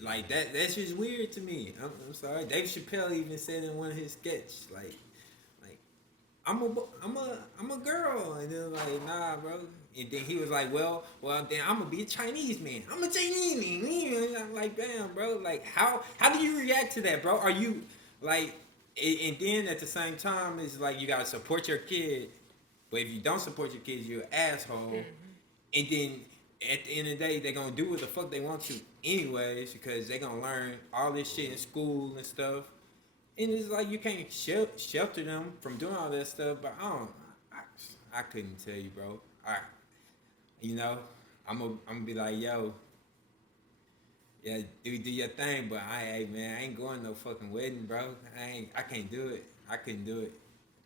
Like that's just weird to me. I'm sorry. Dave Chappelle even said in one of his sketches, like I'm a girl, and then like nah, bro. And then he was like, well, then I'm gonna be a Chinese man. I'm a Chinese man. I'm like, damn, bro. Like, how do you react to that, bro? Are you like, and then at the same time, it's like you gotta support your kid, but if you don't support your kids, you're an asshole. And then at the end of the day, they're gonna do what the fuck they want to anyways, because they're gonna learn all this shit in school and stuff. And it's like you can't shelter them from doing all that stuff, but I couldn't tell you, bro. You know, I'm gonna be like, yo, yeah, do your thing, but hey, man, I ain't going to no fucking wedding, bro. I can't do it. I couldn't do it.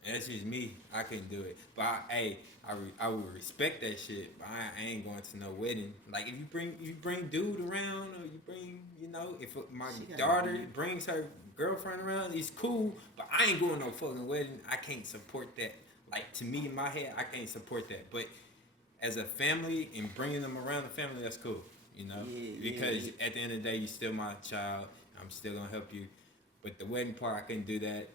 And that's just me. I couldn't do it. But I would respect that shit. But I ain't going to no wedding. Like if you bring dude around, or you bring, you know, if my daughter brings her girlfriend around, it's cool. But I ain't going to no fucking wedding. I can't support that. Like to me in my head, I can't support that. But as a family and bringing them around the family, that's cool. You know, because at the end of the day, you're still my child. I'm still gonna help you. But the wedding part, I couldn't do that.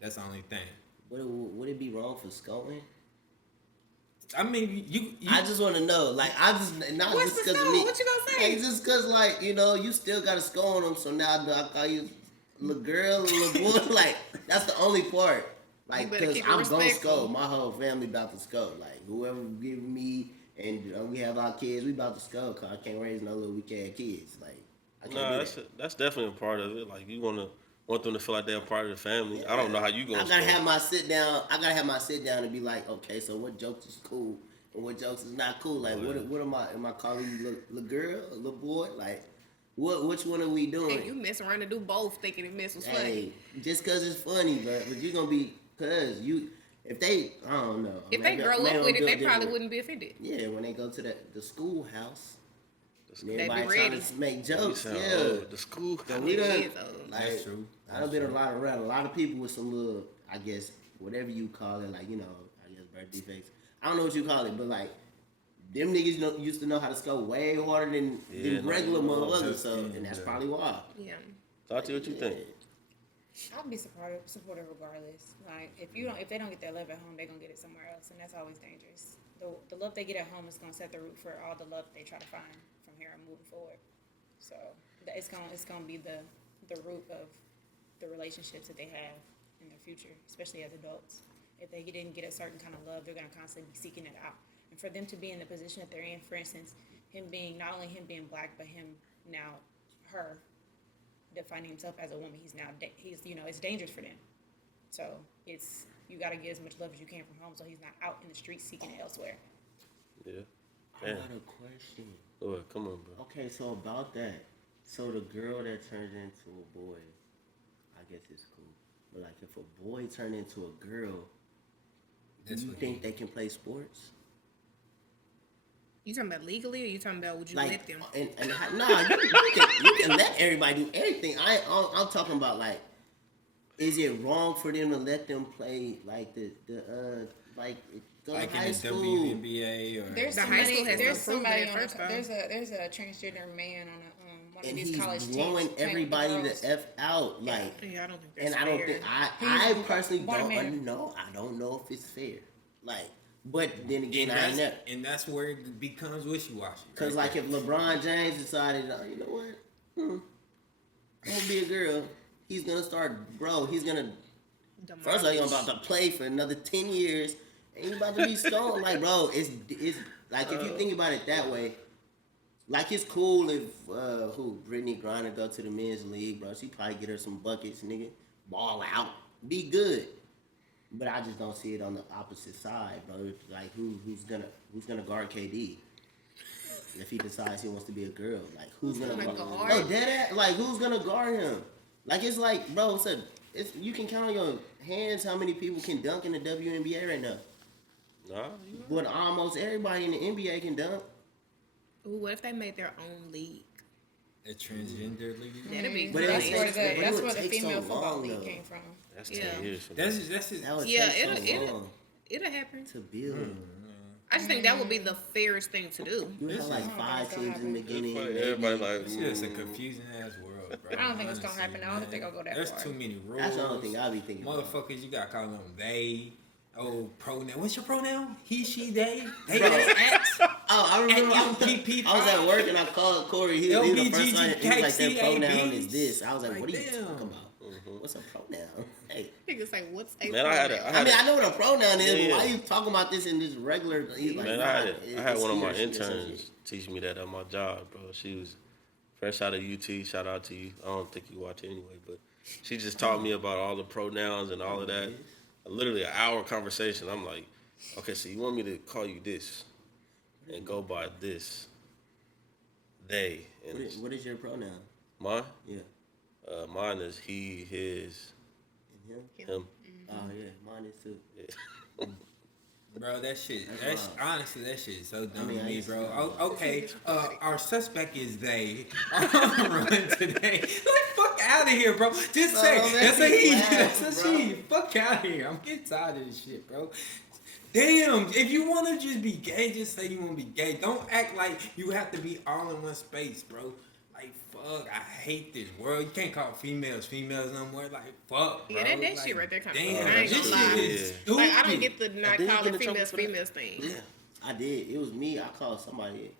That's the only thing. Would it be wrong for scolding? I mean, you I just want to know. Like, I just not What's just the because of me. scold? What you gonna say? Like, just because, like, you know, you still got to scold them. So now do I call you little girl or little boy? Like, that's the only part. Like, You better because keep it I'm gonna respectful. scold. My whole family about to scold. Like, whoever give me and we have our kids. We about to skull cause I can't raise no little weak ass kids. Like I can't Nah, do that's definitely a part of it. Like you want them to feel like they're a part of the family. I don't know how you gonna. I gotta have my sit down. I gotta have my sit down and be like, okay, so what jokes is cool and what jokes is not cool? Like, what am I calling you, little girl, a little boy? Like, which one are we doing? And you mess around and do both, thinking it mess was funny. Hey, just cause it's funny, but you're gonna be cause you. If they, I don't know. If they grow up with it, they probably wouldn't be offended. Yeah, when they go to the schoolhouse, and They be everybody ready. trying to make jokes. Sound Yeah, old. The school. so we done, It is old. like, That's true. I done been around a lot of people with some little, I guess, whatever you call it, like, you know, I guess birth defects. I don't know what you call it, but like, them niggas used to know how to score way harder than regular motherfuckers, so, and that's probably why. Yeah. Tati, what you think? I'll be supportive regardless. Like if they don't get their love at home, they're gonna get it somewhere else, and that's always dangerous. The love they get at home is gonna set the root for all the love they try to find from here and moving forward. So it's gonna be the root of the relationships that they have in their future, especially as adults. If they didn't get a certain kind of love, they're gonna constantly be seeking it out. And for them to be in the position that they're in, for instance, not only him being black, but him now her defining himself as a woman, he's it's dangerous for them. So you got to get as much love as you can from home, so he's not out in the streets seeking it elsewhere. Yeah. I Damn. got a question. Go ahead, come on, bro. Okay, so about that, so the girl that turns into a boy, I guess it's cool. But like, if a boy turned into a girl, do you think they can play sports? You talking about legally, or you talking about would you Like, let them? you can let everybody do everything. I'm talking about like, is it wrong for them to let them play like go Like to in high the school? WNBA or There's The high school has to there's approve somebody it on first, though. there's a transgender man on one of And these he's college teams. blowing playing with the everybody girls. the f out, like. Yeah, I don't think that's And I don't fair. think I personally don't know. I don't know if it's fair. Like, but then again, I ain't never. and that's where it becomes wishy-washy. Cause like if LeBron James decided, oh, you know what, I'm gonna be a girl. He's gonna start, bro. He's gonna first of all, he's about to play for another 10 years, and he's about to be stoned. Like, bro, it's like if you think about it that way. Like it's cool if Brittany Griner go to the men's league, bro. She probably get her some buckets, nigga. Ball out, be good. But I just don't see it on the opposite side, bro. Like who's gonna guard KD if he decides he wants to be a girl? Like who's gonna guard? No, deadass. Like who's gonna guard him? Like it's like, bro. You can count on your hands how many people can dunk in the WNBA right now. Nah, But almost everybody in the NBA can dunk. Ooh, what if they made their own league? A transgender league. That'd be But nice. it would That's where the take so female football long, league though. came from. that's Yeah. 10 years from That's now. just That would Yeah, take so long It'll happen. to build. I just think that would be the fairest thing to do. You have like 5 teams in the beginning. Like, maybe. everybody like, It's just a confusing ass world, bro. I don't think it's gonna Honestly, happen. I don't man. think I'll go that There's far. too many rules. That's the only thing I'll be thinking about. Motherfuckers, you gotta call them they. Oh, pronoun. What's your pronoun? He, she, they. They, X. Oh, I remember I LPP. was at work and I called Cory. He was the first one. He was like, their pronoun is this. I was like, what are you Damn. talking about? What's a pronoun? Hey. Niggas like, what's a Man, I mean, I know what a pronoun is, Yeah. but why are you talking about this in this regular? He's like, Man, nah, I had it's one of my here, shit, interns teach me that at my job, bro. She was fresh out of UT. Shout out to you. I don't think you watch it anyway, but she just taught me about all the pronouns and all of that. Literally an hour conversation. I'm like, okay, so you want me to call you this and go by this, they, and What is your pronoun? mine? Yeah. Mine is he, his, And him? him. Oh, yeah. Mine is too. Yeah. Bro, that shit. That's wild. Honestly, that shit is so dumb I mean, to I me, used to bro. know. Oh, okay, our suspect is they. I'm running today. Like, fuck out of here, bro. Just say Bro, that's a he. laugh, That's a bro. she. Fuck out of here. I'm getting tired of this shit, bro. Damn, if you want to just be gay, just say you want to be gay. Don't act like you have to be all in one space, bro. Like, fuck, I hate this world. You can't call females no more. Like, fuck, bro. Yeah, that Like, shit right there kinda damn, hard. I ain't this gonna lie. shit is Yeah. stupid. Like, I don't get the not did calling get in trouble females for that. females thing. Yeah. I did. It was me. I called somebody.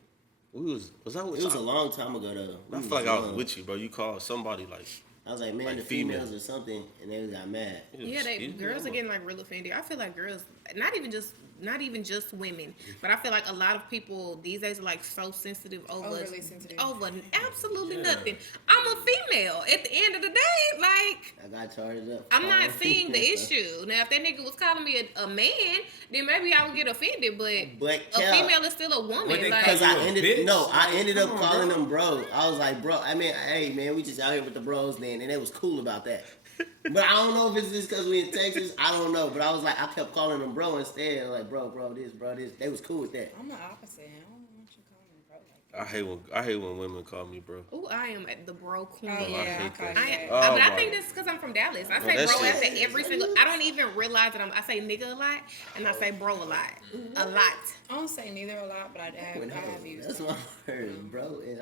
Was that what It was a long time ago, though. I feel like I was with you, bro. You called somebody like, I was like, man, like the female. females or something, and they got mad. Yeah, excuse me, girls are I'm getting like real offended. I feel like girls, not even just not even just women, but I feel like a lot of people these days are like so sensitive Overly sensitive. over absolutely nothing. I'm a female. At the end of the day, like I got charged up. I'm not seeing the issue. Now, if that nigga was calling me a man, then maybe I would get offended. But a female is still a woman. What they Like, Because I You a ended bitch? I ended up Come on, calling bro. them bro. I was like, bro. I mean, hey man, we just out here with the bros then, and it was cool about that. But I don't know if it's just because we in Texas. I don't know. But I was like, I kept calling them bro instead. Like, bro, this. They was cool with that. I'm the opposite. I don't want you calling me bro like that. I hate when women call me bro. ooh, I am at the bro queen. Oh, yeah, hate I call that. you I, that. Oh, but I my. think that's because I'm from Dallas. I No, say that bro shit- after every single. I don't even realize that I say nigga a lot, and I say bro a lot, a lot. I don't say neither a lot, but I have used That's them. what I heard, bro. And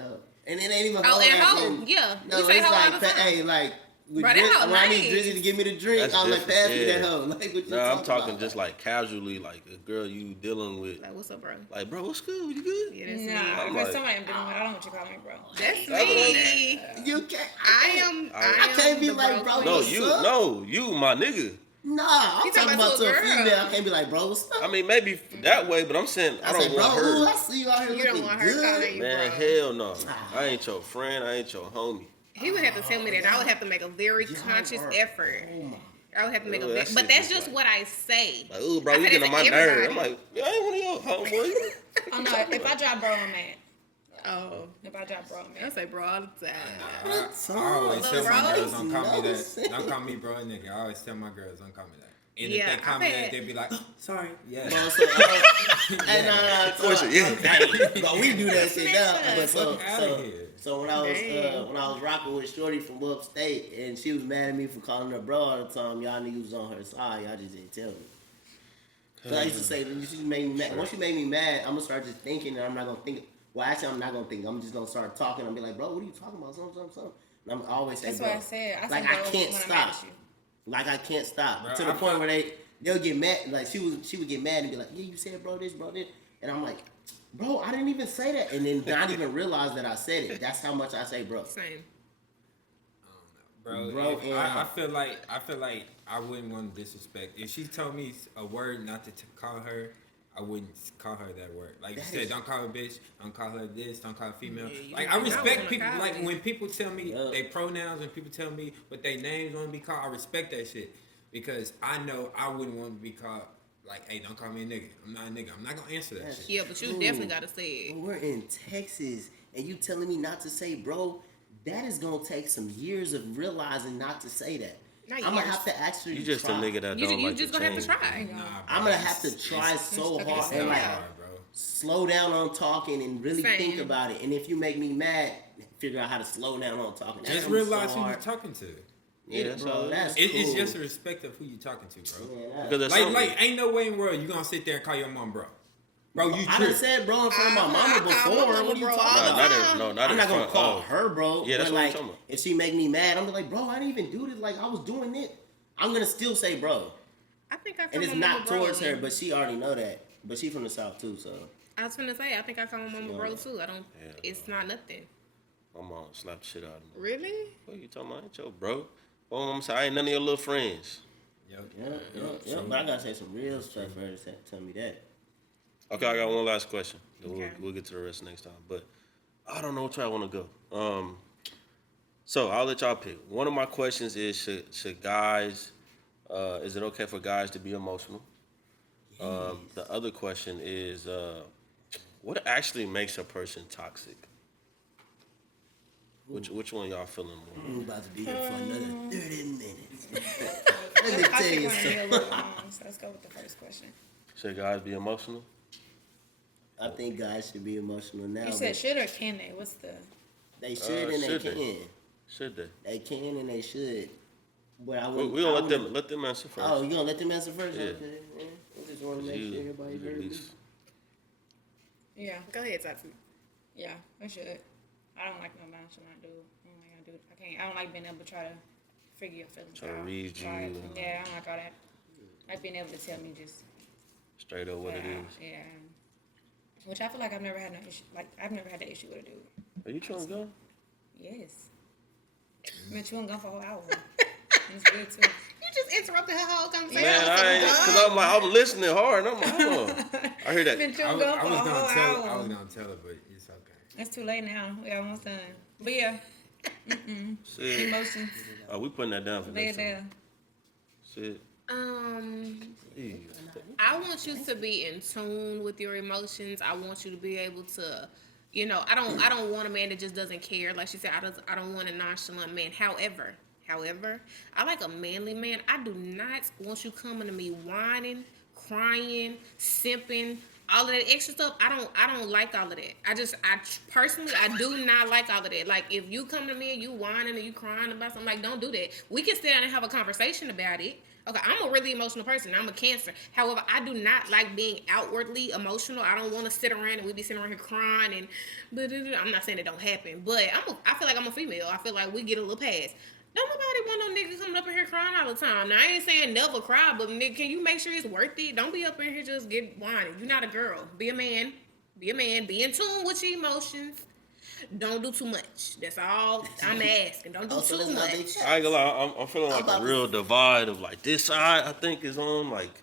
and it ain't even. Oh, hoe and acting. hoe, yeah. No, We say it's hoe all like, the time. hey, like. With Bro, that Drizzy, hoe when I need nice. Drizzy to give me the drink, That's I'm like, different, pass me that yeah. hoe. Like, what you No, I'm talking talking about? just like casually, like a girl you dealing with. Like, what's up, bro? Like, bro, what's good? You good? Yeah, that's Nah, me. I'm because like- somebody I'm dealing with, I don't want you calling me bro. That's That's me. You can't. I am. I can't be the like, bro, queen. No, what's you, up? no, you, my nigga. Nah, I'm You talking talking about to to a a girl. female. I can't be like, bro, what's up? I mean, maybe that way, but I'm saying I I don't say, bro, want ooh, her. I see you out here You don't looking want her calling good. you Man, bro. hell no. I ain't your friend. I ain't your homie. He would have to tell me that. I would have to make a very conscious effort. I would have to make Ooh, a that big, but shit that's just just like- what I say. Like, ooh, bro, I you say getting that on my to nerve. I'm everybody. like, yeah, I ain't one of your homeboy. Oh no, if I drop bro, I'm mad. Oh, If I drop bro, I'm I mad. say bro all the time. I always tell my Bro. girls, don't call me No. that. Don't call me bro, nigga. I always tell my girls, don't call me that. And Yeah, if they call I me bet. that, they be like, oh, sorry. Yeah. No, so, hey, no, we do that shit now. But Fuck outta here. so when I was rocking with Shorty from upstate, and she was mad at me for calling her bro all the time. Y'all niggas was on her side. Y'all just didn't tell me. So I used to say, she made me mad. Once she made me mad, I'm gonna start just thinking, and I'm not gonna think. Well, actually, I'm not gonna think. I'm just gonna start talking. I'm be like, bro, what are you talking about? Something. And I'm always say, That's bro. what I said. I Like, said I bro can't when I'm mad stop. at you. Like I can't stop Bro, to the I point fuck- where they'll get mad. Like she would get mad and be like, yeah, you said bro this, and I'm like, bro, I didn't even say that, and then not even realize that I said it. That's how much I say bro. Same. Bro, Bro, if I feel like I wouldn't want to disrespect. If she told me a word not to call her, I wouldn't call her that word. Like you That said, is- don't call her bitch, don't call her this, don't call her female. Yeah, you Like don't I think I respect wanna people. call Like her. when people tell me Yeah. they pronouns, when people tell me what their names want to be called, I respect that shit because I know I wouldn't want to be called like, hey, don't call me a nigga. I'm not a nigga. I'm not gonna answer that Yes. shit. Yeah, but you Ooh. definitely gotta say it. When we're in Texas and you telling me not to say bro, that is gonna take some years of realizing not to say that. Not I'm gonna years. have to actually You just try. a nigga that You, don't you like just to gonna have to change. try. Nah, bro, I'm gonna have to it's- try it's- so it's hard It's and not like hard, bro. slow down on talking and really Same. think about it. And if you make me mad, figure out how to slow down on talking. That Just comes realize so who you're hard. talking to. Yeah, that's bro, all it that's It's cool. just a respect of who you're talking to, bro. Yeah, that's- Because there's Like, something. ain't no way in the world you gonna sit there and call your mom bro. Bro, you I done tripping. said bro in front of my I mama call my before. mama What are you bro talking all No, the about? time. not I'm in not gonna front call of. her bro. Yeah, that's but what I'm like, talking about. if she make me mad, I'm like, bro, I didn't even do this. Like, I was doing it. I'm gonna still say bro. I think I call And it's my not mama bro. towards her, but she already know that. But she from the South too, so. I was finna say, I think I call my mama Yeah. bro too. I don't. Yeah, It's not nothing. My mom slapped the shit out of me. Really? What you talking about? I ain't your bro. Well, I'm saying I ain't none of your little friends. Yeah. But I gotta say some real stuff for her to tell me that. Okay, I got one last question. Then Okay. we'll get to the rest next time. But I don't know which way I want to go. So I'll let y'all pick. One of my questions is: should guys? Is it okay for guys to be emotional? The other question is: what actually makes a person toxic? Which one y'all feeling more? I'm about to be here for another 30 minutes. Let me I tell think you we're gonna be a something. little long, so let's go with the first question. Should guys be emotional? I think guys should be emotional now. You said but should or can they? What's the? they should and they should can. they? Should they? They can and they should. But I We wouldn't. we gonna I let wouldn't- them answer first. Oh, you gonna let them answer first? Yeah. Okay. Yeah. I just want to make sure everybody you heard at me. least- Yeah, Go ahead, Tati. yeah, they should. I don't like no nonchalant dude. I don't like being able to try to figure your feelings Try to out. read you Like, and- yeah, I don't like all that. Like being able to tell me just Straight up what it yeah, is. yeah. Which I feel like I've never had no issue. Like I've never had that issue with a dude. Are you trying to go? Yes. I've been chewing gum for a whole hour. And it's good too. just interrupted her whole conversation. Man, I ain't, cause I'm listening hard. And I'm like, hold on. I hear that. Been I chewing was gum for a gonna whole tell. hour. I was gonna tell her, but it's okay. It's too late now. We almost done. But yeah, Shit. emotions. We putting that down for Lay next it time. down. Shit. Ew. I want you to be in tune with your emotions. I want you to be able to, you know, I don't want a man that just doesn't care. Like she said, I don't want a nonchalant man. However, I like a manly man. I do not want you coming to me whining, crying, simping, all of that extra stuff. I don't like all of that. I personally do not like all of that. Like if you come to me and you whining and you crying about something, like don't do that. We can sit down and have a conversation about it. Okay, I'm a really emotional person. I'm a Cancer. However, I do not like being outwardly emotional. I don't want to sit around and we be sitting around here crying and I'm not saying it don't happen, but I feel like I'm a female. I feel like we get a little pass. Don't nobody want no nigga coming up in here crying all the time. Now, I ain't saying never cry, but nigga, can you make sure it's worth it? Don't be up in here just get whining. You're not a girl. Be a man. Be a man. Be in tune with your emotions. Don't do too much. That's all I'm asking. Don't do too much. I ain't gonna lie, I'm feeling like a real divide of like this side I think is on like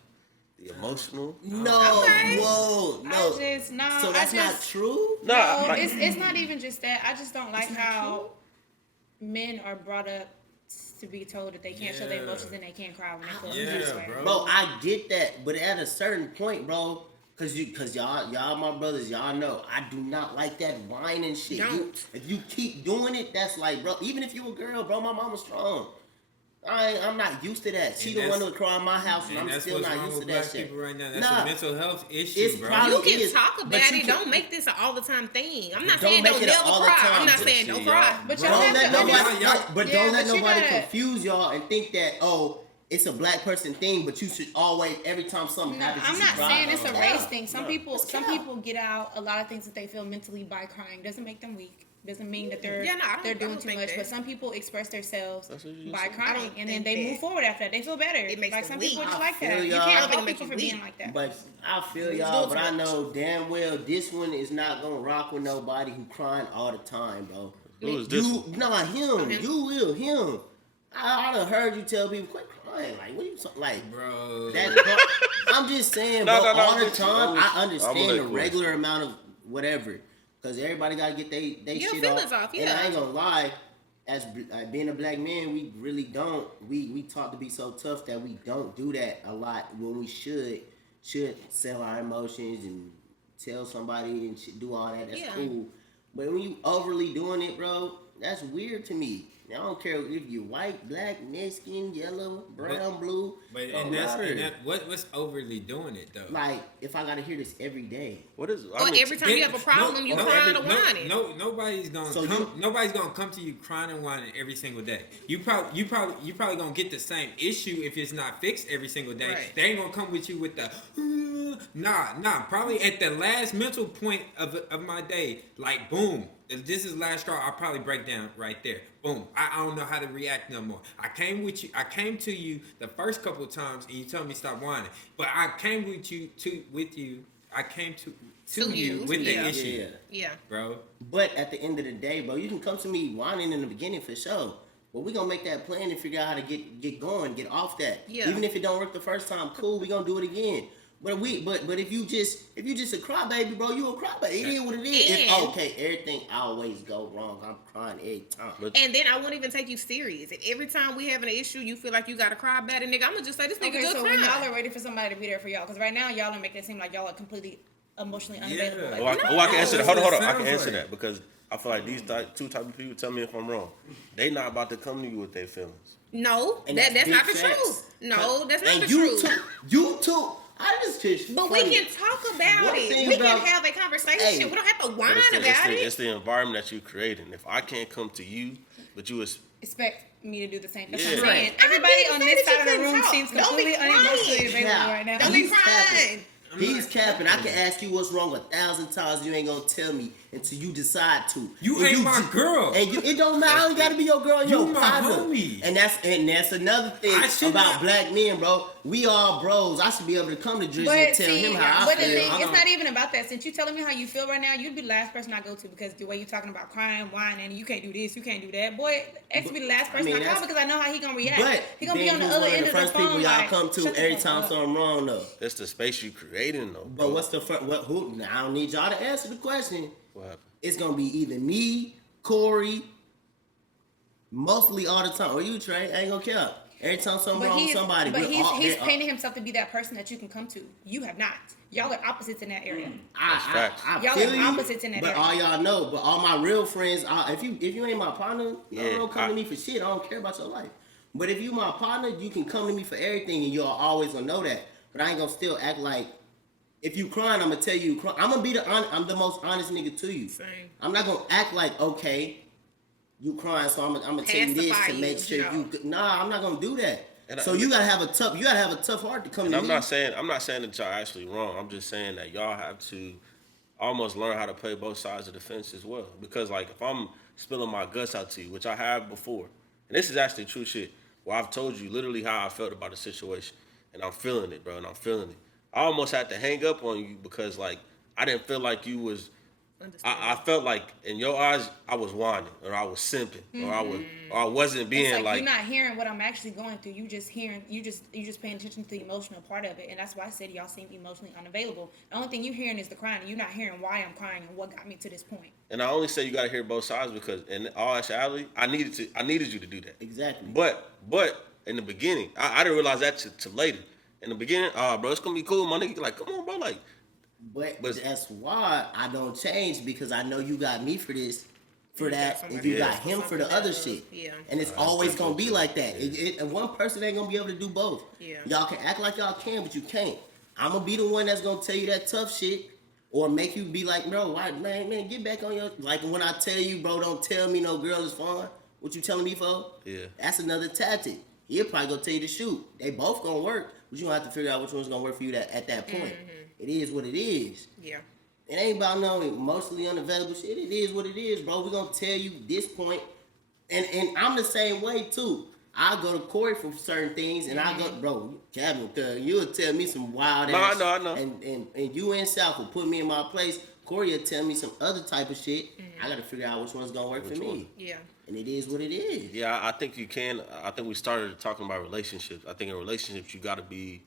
the emotional. No, Okay. whoa, no. So that's not true? Nah, No, like, it's not even just that. I just don't like how men are brought up to be told that they can't show their emotions and they can't cry when they feel this way. Bro, I get that, but at a certain point, bro, cause y'all my brothers, y'all know I do not like that whining shit. If you keep doing it, that's like, bro, even if you a girl, bro, my mama's strong. I'm not used to that. She the one who cry in my house, and I'm still not used to that shit. Right now. That's a mental health issue, bro. You can talk about it. Don't make this an all the time thing. I'm not saying don't make it never all the cry. time. I'm not saying don't cry. But Don't y'all let nobody, don't let nobody gotta- confuse y'all and think that it's a black person thing, but you should always every time something happens. I'm you not should cry. saying it's a race thing. Some No. people It's cap. get out a lot of things that they feel mentally by crying. Doesn't make them weak. Doesn't mean that they're I doing don't too think much. that. But some people express themselves That's what you by said. crying, and then think they that. move forward after that. They feel better. It makes like them some weak. people just I like that. feel You y'all. can't I fault think it people for makes you being like that. But I feel It's y'all, doing but I too know damn well this one is not gonna rock with nobody who crying all the time, bro. Who is this You, one? nah, him. You will, him. I done heard you tell people, quit crying. Like, what are you talking? Like, Bro. I'm just saying, No, bro. no, all the I'm time, with you. I I'm understand with the you. regular amount of whatever, because everybody gotta get they Your shit feelings off. off, And yeah. I ain't gonna lie, as being a black man, we really don't. We taught to be so tough that we don't do that a lot when we should sell our emotions and tell somebody and do all that. That's cool. But when you overly doing it, bro, that's weird to me. I don't care if you're white, black, Mexican, yellow, brown, blue. But don't and matter. that's what's overly doing it though. Like, if I gotta hear this every day. what is? Or every time you have a problem, you crying or whining. Nobody's gonna nobody's gonna come to you crying and whining every single day. You probably gonna get the same issue if it's not fixed every single day. Right. They ain't gonna come with you with the nah. Probably at the last mental point of my day, like boom. If this is last straw, I'll probably break down right there. Boom. I don't know how to react no more. I came to you the first couple of times and you told me stop whining. But I came with you. I came to you with the issue. Yeah. Bro. But at the end of the day, bro, you can come to me whining in the beginning for sure. But we gonna make that plan and figure out how to get going, get off that. Yeah. Even if it don't work the first time, cool, we gonna do it again. But if you just a crybaby, bro, you a crybaby. It is what it is. Everything always go wrong. I'm crying every time. And then I won't even take you serious. If every time we have an issue, you feel like you gotta cry about it, nigga, I'm gonna just say this nigga Okay, just so crying. when y'all are waiting for somebody to be there for y'all, because right now y'all are making it seem like y'all are completely emotionally unavailable. Yeah. Like, I can answer that. Hold on. I can Sounds answer like- that because I feel like these two type of people. Tell me if I'm wrong. They not about to come to you with their feelings. No, And that's big not the facts. truth. No, that's not And the you truth. you too. I just But we can talk about One it. thing We about- can have a conversation. Hey. We don't have to whine But about it's it. the environment that you creating. If I can't come to you, but you is expect me to do the same. That's Yeah. what I'm saying. I Everybody didn't on say this that you side of the couldn't room talk. seems Don't be completely crying. unemotionally available Yeah. right now. Don't be He's crying. He's capping. I can ask you what's wrong 1,000 times. You ain't gonna tell me until you decide to. You ain't my girl. And it don't matter. I don't gotta be your girl. You Your my partner. homie. And that's another thing about black men, bro. We all bros. I should be able to come to Drizzy and tell him how I but the feel. thing, it's not even about that. Since you telling me how you feel right now, you'd be the last person I go to because the way you're talking about crying, whining, you can't do this, you can't do that. Boy, X be the last person I call because I know how he gonna react. But he gonna be on the other end of the first phone. people y'all like, come to every time something wrong though. That's the space you creating though. Bro. But what's the first? Who? Now I don't need y'all to answer the question. What happened? It's gonna be either me, Cory, mostly all the time, or you, Trey. I ain't gonna care. Every time something wrong with somebody, but he's painting himself to be that person that you can come to. You have not. Y'all are opposites in that area. I y'all feel are you, opposites in that but area. all y'all know, but all my real friends, if you ain't my partner, don't come to me for shit. I don't care about your life. But if you my partner, you can come to me for everything, and you're always gonna know that. But I ain't gonna still act like. If you crying, I'm gonna tell you crying. I'm the most honest nigga to you. Same. I'm not gonna act like okay, you crying, so I'm gonna tell you this to make sure you. Nah, I'm not gonna do that. So you gotta have a tough heart to come to me. I'm not saying that y'all actually wrong. I'm just saying that y'all have to almost learn how to play both sides of the fence as well. Because like if I'm spilling my guts out to you, which I have before, and this is actually true shit, where I've told you literally how I felt about the situation, and I'm feeling it, bro, and I'm feeling it. I almost had to hang up on you because like I didn't feel like you was. I felt like in your eyes I was whining or I was simping or I wasn't being it's like you're not hearing what I'm actually going through. You just paying attention to the emotional part of it, and that's why I said y'all seem emotionally unavailable. The only thing you're hearing is the crying, and you're not hearing why I'm crying and what got me to this point. And I only say you got to hear both sides because in all actuality I needed you to do that. Exactly. But in the beginning I didn't realize that till later. In the beginning, bro, it's gonna be cool, my nigga. Like, come on, bro, like. But that's why I don't change because I know you got me for this, for that, and you got him for the other shit. Yeah. And it's always gonna be like that. And one person ain't gonna be able to do both. Yeah. Y'all can act like y'all can, but you can't. I'm gonna be the one that's gonna tell you that tough shit, or make you be like, bro, why, man, get back on your. Like when I tell you, bro, don't tell me no girl is fun. What you telling me for? Yeah. That's another tactic. He'll probably go tell you to shoot. They both gonna work, but you gonna have to figure out which one's gonna work for you at that point. Mm-hmm. It is what it is. Yeah. It ain't about no emotionally unavailable shit. It is what it is, bro. We're gonna tell you this point. And I'm the same way too. I go to Cory for certain things and I go, bro, Kevin, you'll tell me some wild ass. I know. And you and South will put me in my place. Cory will tell me some other type of shit. Mm-hmm. I gotta figure out which one's gonna work for me. Yeah. And it is what it is. Yeah, I think you can. I think we started talking about relationships. I think in relationships you gotta be.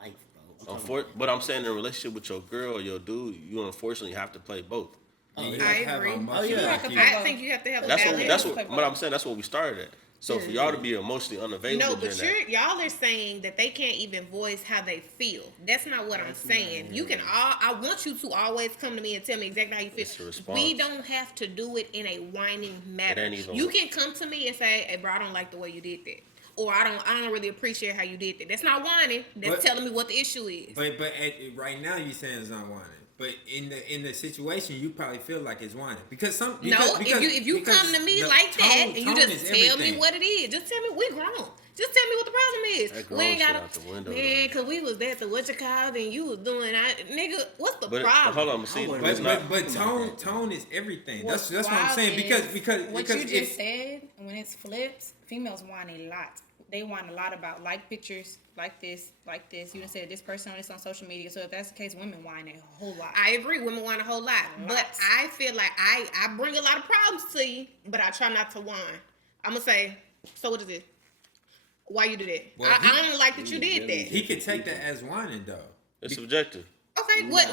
Life. But I'm saying in a relationship with your girl or your dude, you unfortunately have to play both. I agree. I think you have to have a balance. That's what I'm saying. That's what we started at. So for y'all to be emotionally unavailable, no, but y'all are saying that they can't even voice how they feel. That's not what I'm saying. You can I want you to always come to me and tell me exactly how you feel. We don't have to do it in a whining manner. You can come to me and say, "Hey, bro, I don't like the way you did that." Or I don't really appreciate how you did that. That's not whining. That's telling me what the issue is. But right now you saying it's not whining. But in the situation you probably feel like it's whining because if you come to me like that and you just tell me what it is, just tell me we grown. Just tell me what the problem is. We ain't gotta, man, because we was at the what you call and you was doing, nigga. What's the problem? Hold on, see, but tone is everything. That's what I'm saying because what you just said when it's flips, females whine a lot. They whine a lot about like pictures, like this. You done said this person on this on social media. So if that's the case, women whine a whole lot. I agree, women whine a whole lot. But I feel like I bring a lot of problems to you, but I try not to whine. I'm gonna say, so what is it? Why you did that? Well, I don't like that you did that. He could take that as whining though. It's subjective. Okay, what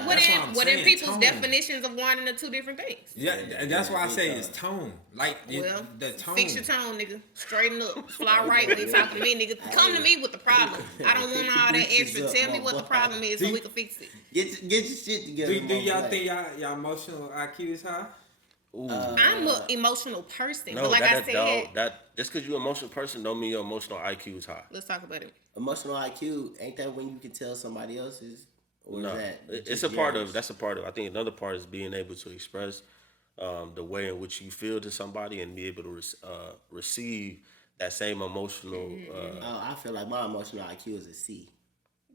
in people's tone. Definitions of whining are two different things. Yeah, that's why I say it's tone. Like the tone. Fix your tone, nigga. Straighten up. Fly right when you talk to me, nigga. Come to me with the problem. I don't want all that extra. Tell me what the problem is so we can fix it. Get your shit together. Do y'all think y'all emotional IQ is high? I'm an emotional person, no, but like I said, just because you're an emotional person don't mean your emotional IQ is high. Let's talk about it. Emotional IQ, ain't that when you can tell somebody else's? No, it's a part of. That's a part of. I think another part is being able to express the way in which you feel to somebody and be able to receive that same emotional. I feel like my emotional IQ is a C.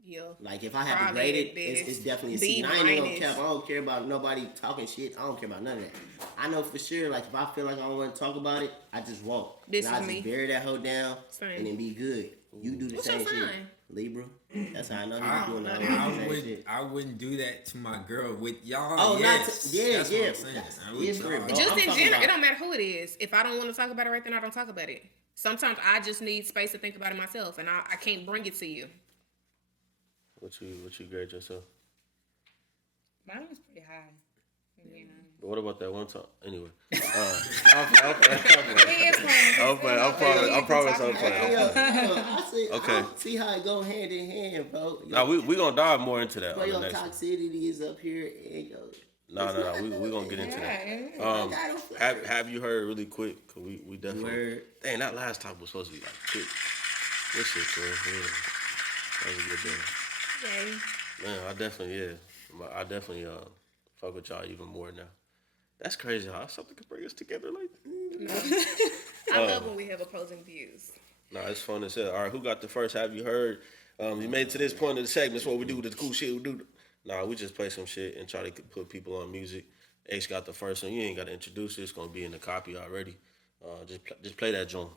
Yeah. Like if I had to Probably grade it, at best. it's definitely a B C. And I ain't even gonna minus. cap. I don't care about nobody talking shit. I don't care about none of that. I know for sure. Like if I feel like I don't want to talk about it, I just won't. This and I is just me. bury that hoe down Same. and then be good. You do the What's same your shit, sign? Libra. That's how I know you doing all the same shit. I wouldn't do that to my girl with y'all. Oh, yes. yeah, That's yeah. what I'm saying. That's I wouldn't different, dog. bro. Just I'm in talking general, about- it don't matter who it is. If I don't want to talk about it right then, I don't talk about it. Sometimes I just need space to think about it myself, and I can't bring it to you. What you grade yourself? Mine was pretty high. You know. But what about that one time? Anyway, He is I'm playing. I promise I'm Hey, playing. I see. Okay. I see how it go hand in hand, bro. Now we gonna dive more into that Bro, on the your next one. toxicity is up here, and yo. No. We gonna get into that. Have you heard really quick? Cause we definitely. Word. Dang, that last time was supposed to be like quick. This shit, Troy. Yeah. That was a good day. Yay. Man, I definitely fuck with y'all even more now. That's crazy how something could bring us together like that. I love when we have opposing views. Nah, it's fun as hell. All right, who got the first? Have you heard? You made it to this point of the segment. It's what we do. The cool shit we do. Nah, we just play some shit and try to put people on music. X got the first one. You ain't got to introduce it. It's gonna be in the copy already. Just play that joint.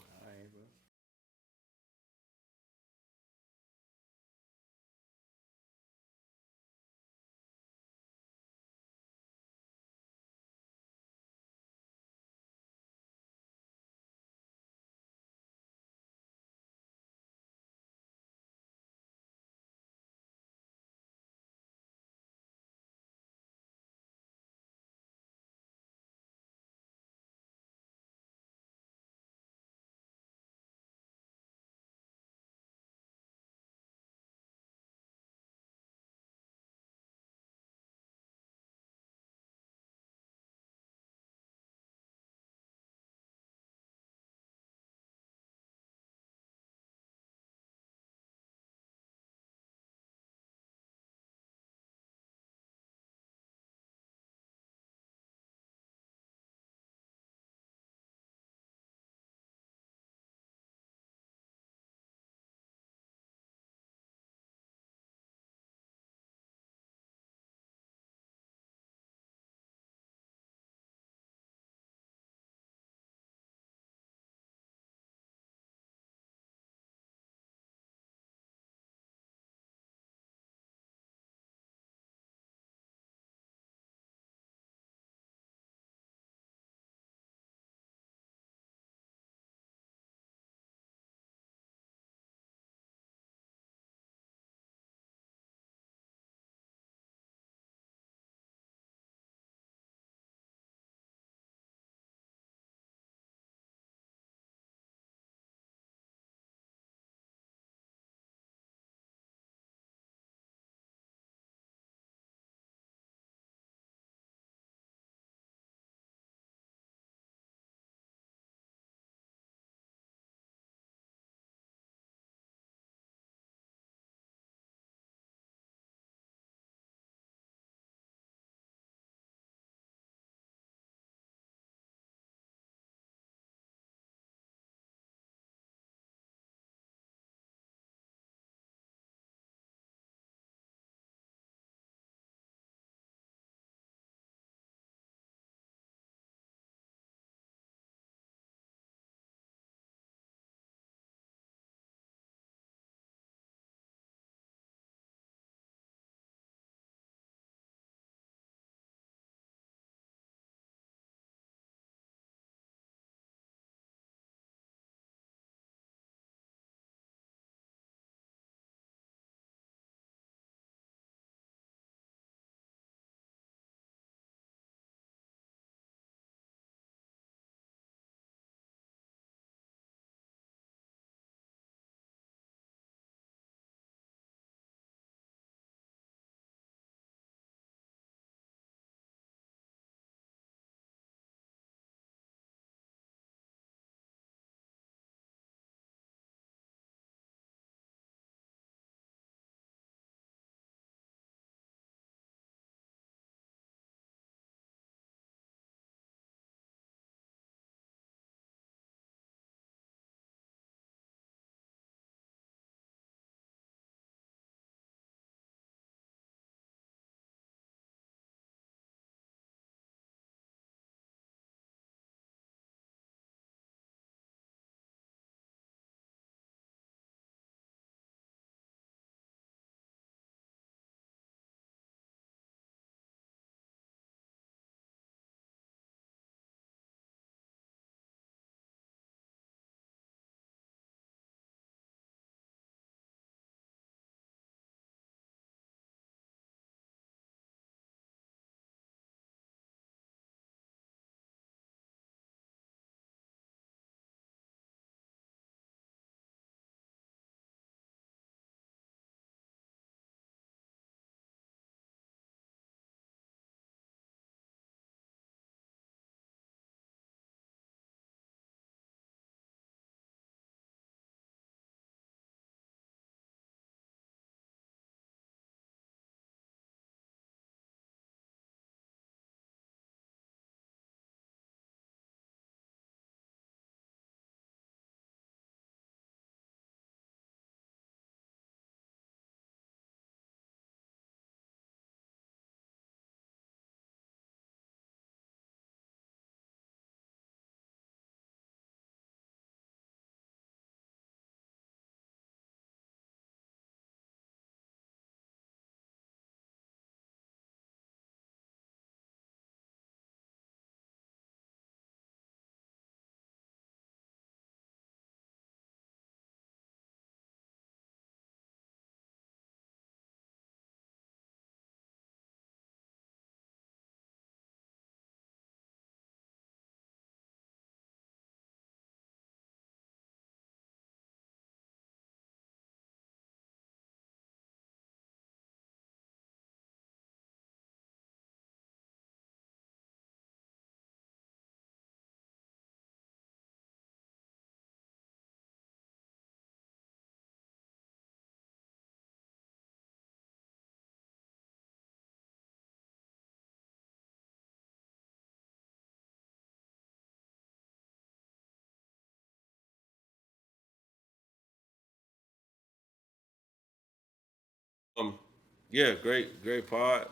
Yeah, great pod,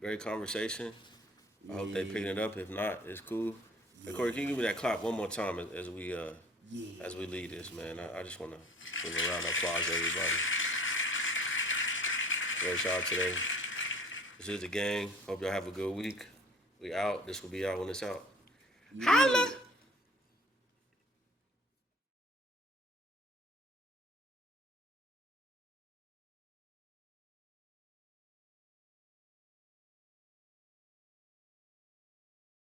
great conversation. I hope they picking it up. If not, it's cool. Hey, Cory, can you give me that clap one more time as we lead this, man? I just want to give a round of applause to everybody. Great job today. This is the gang. Hope y'all have a good week. We out. This will be out when it's out. Holla!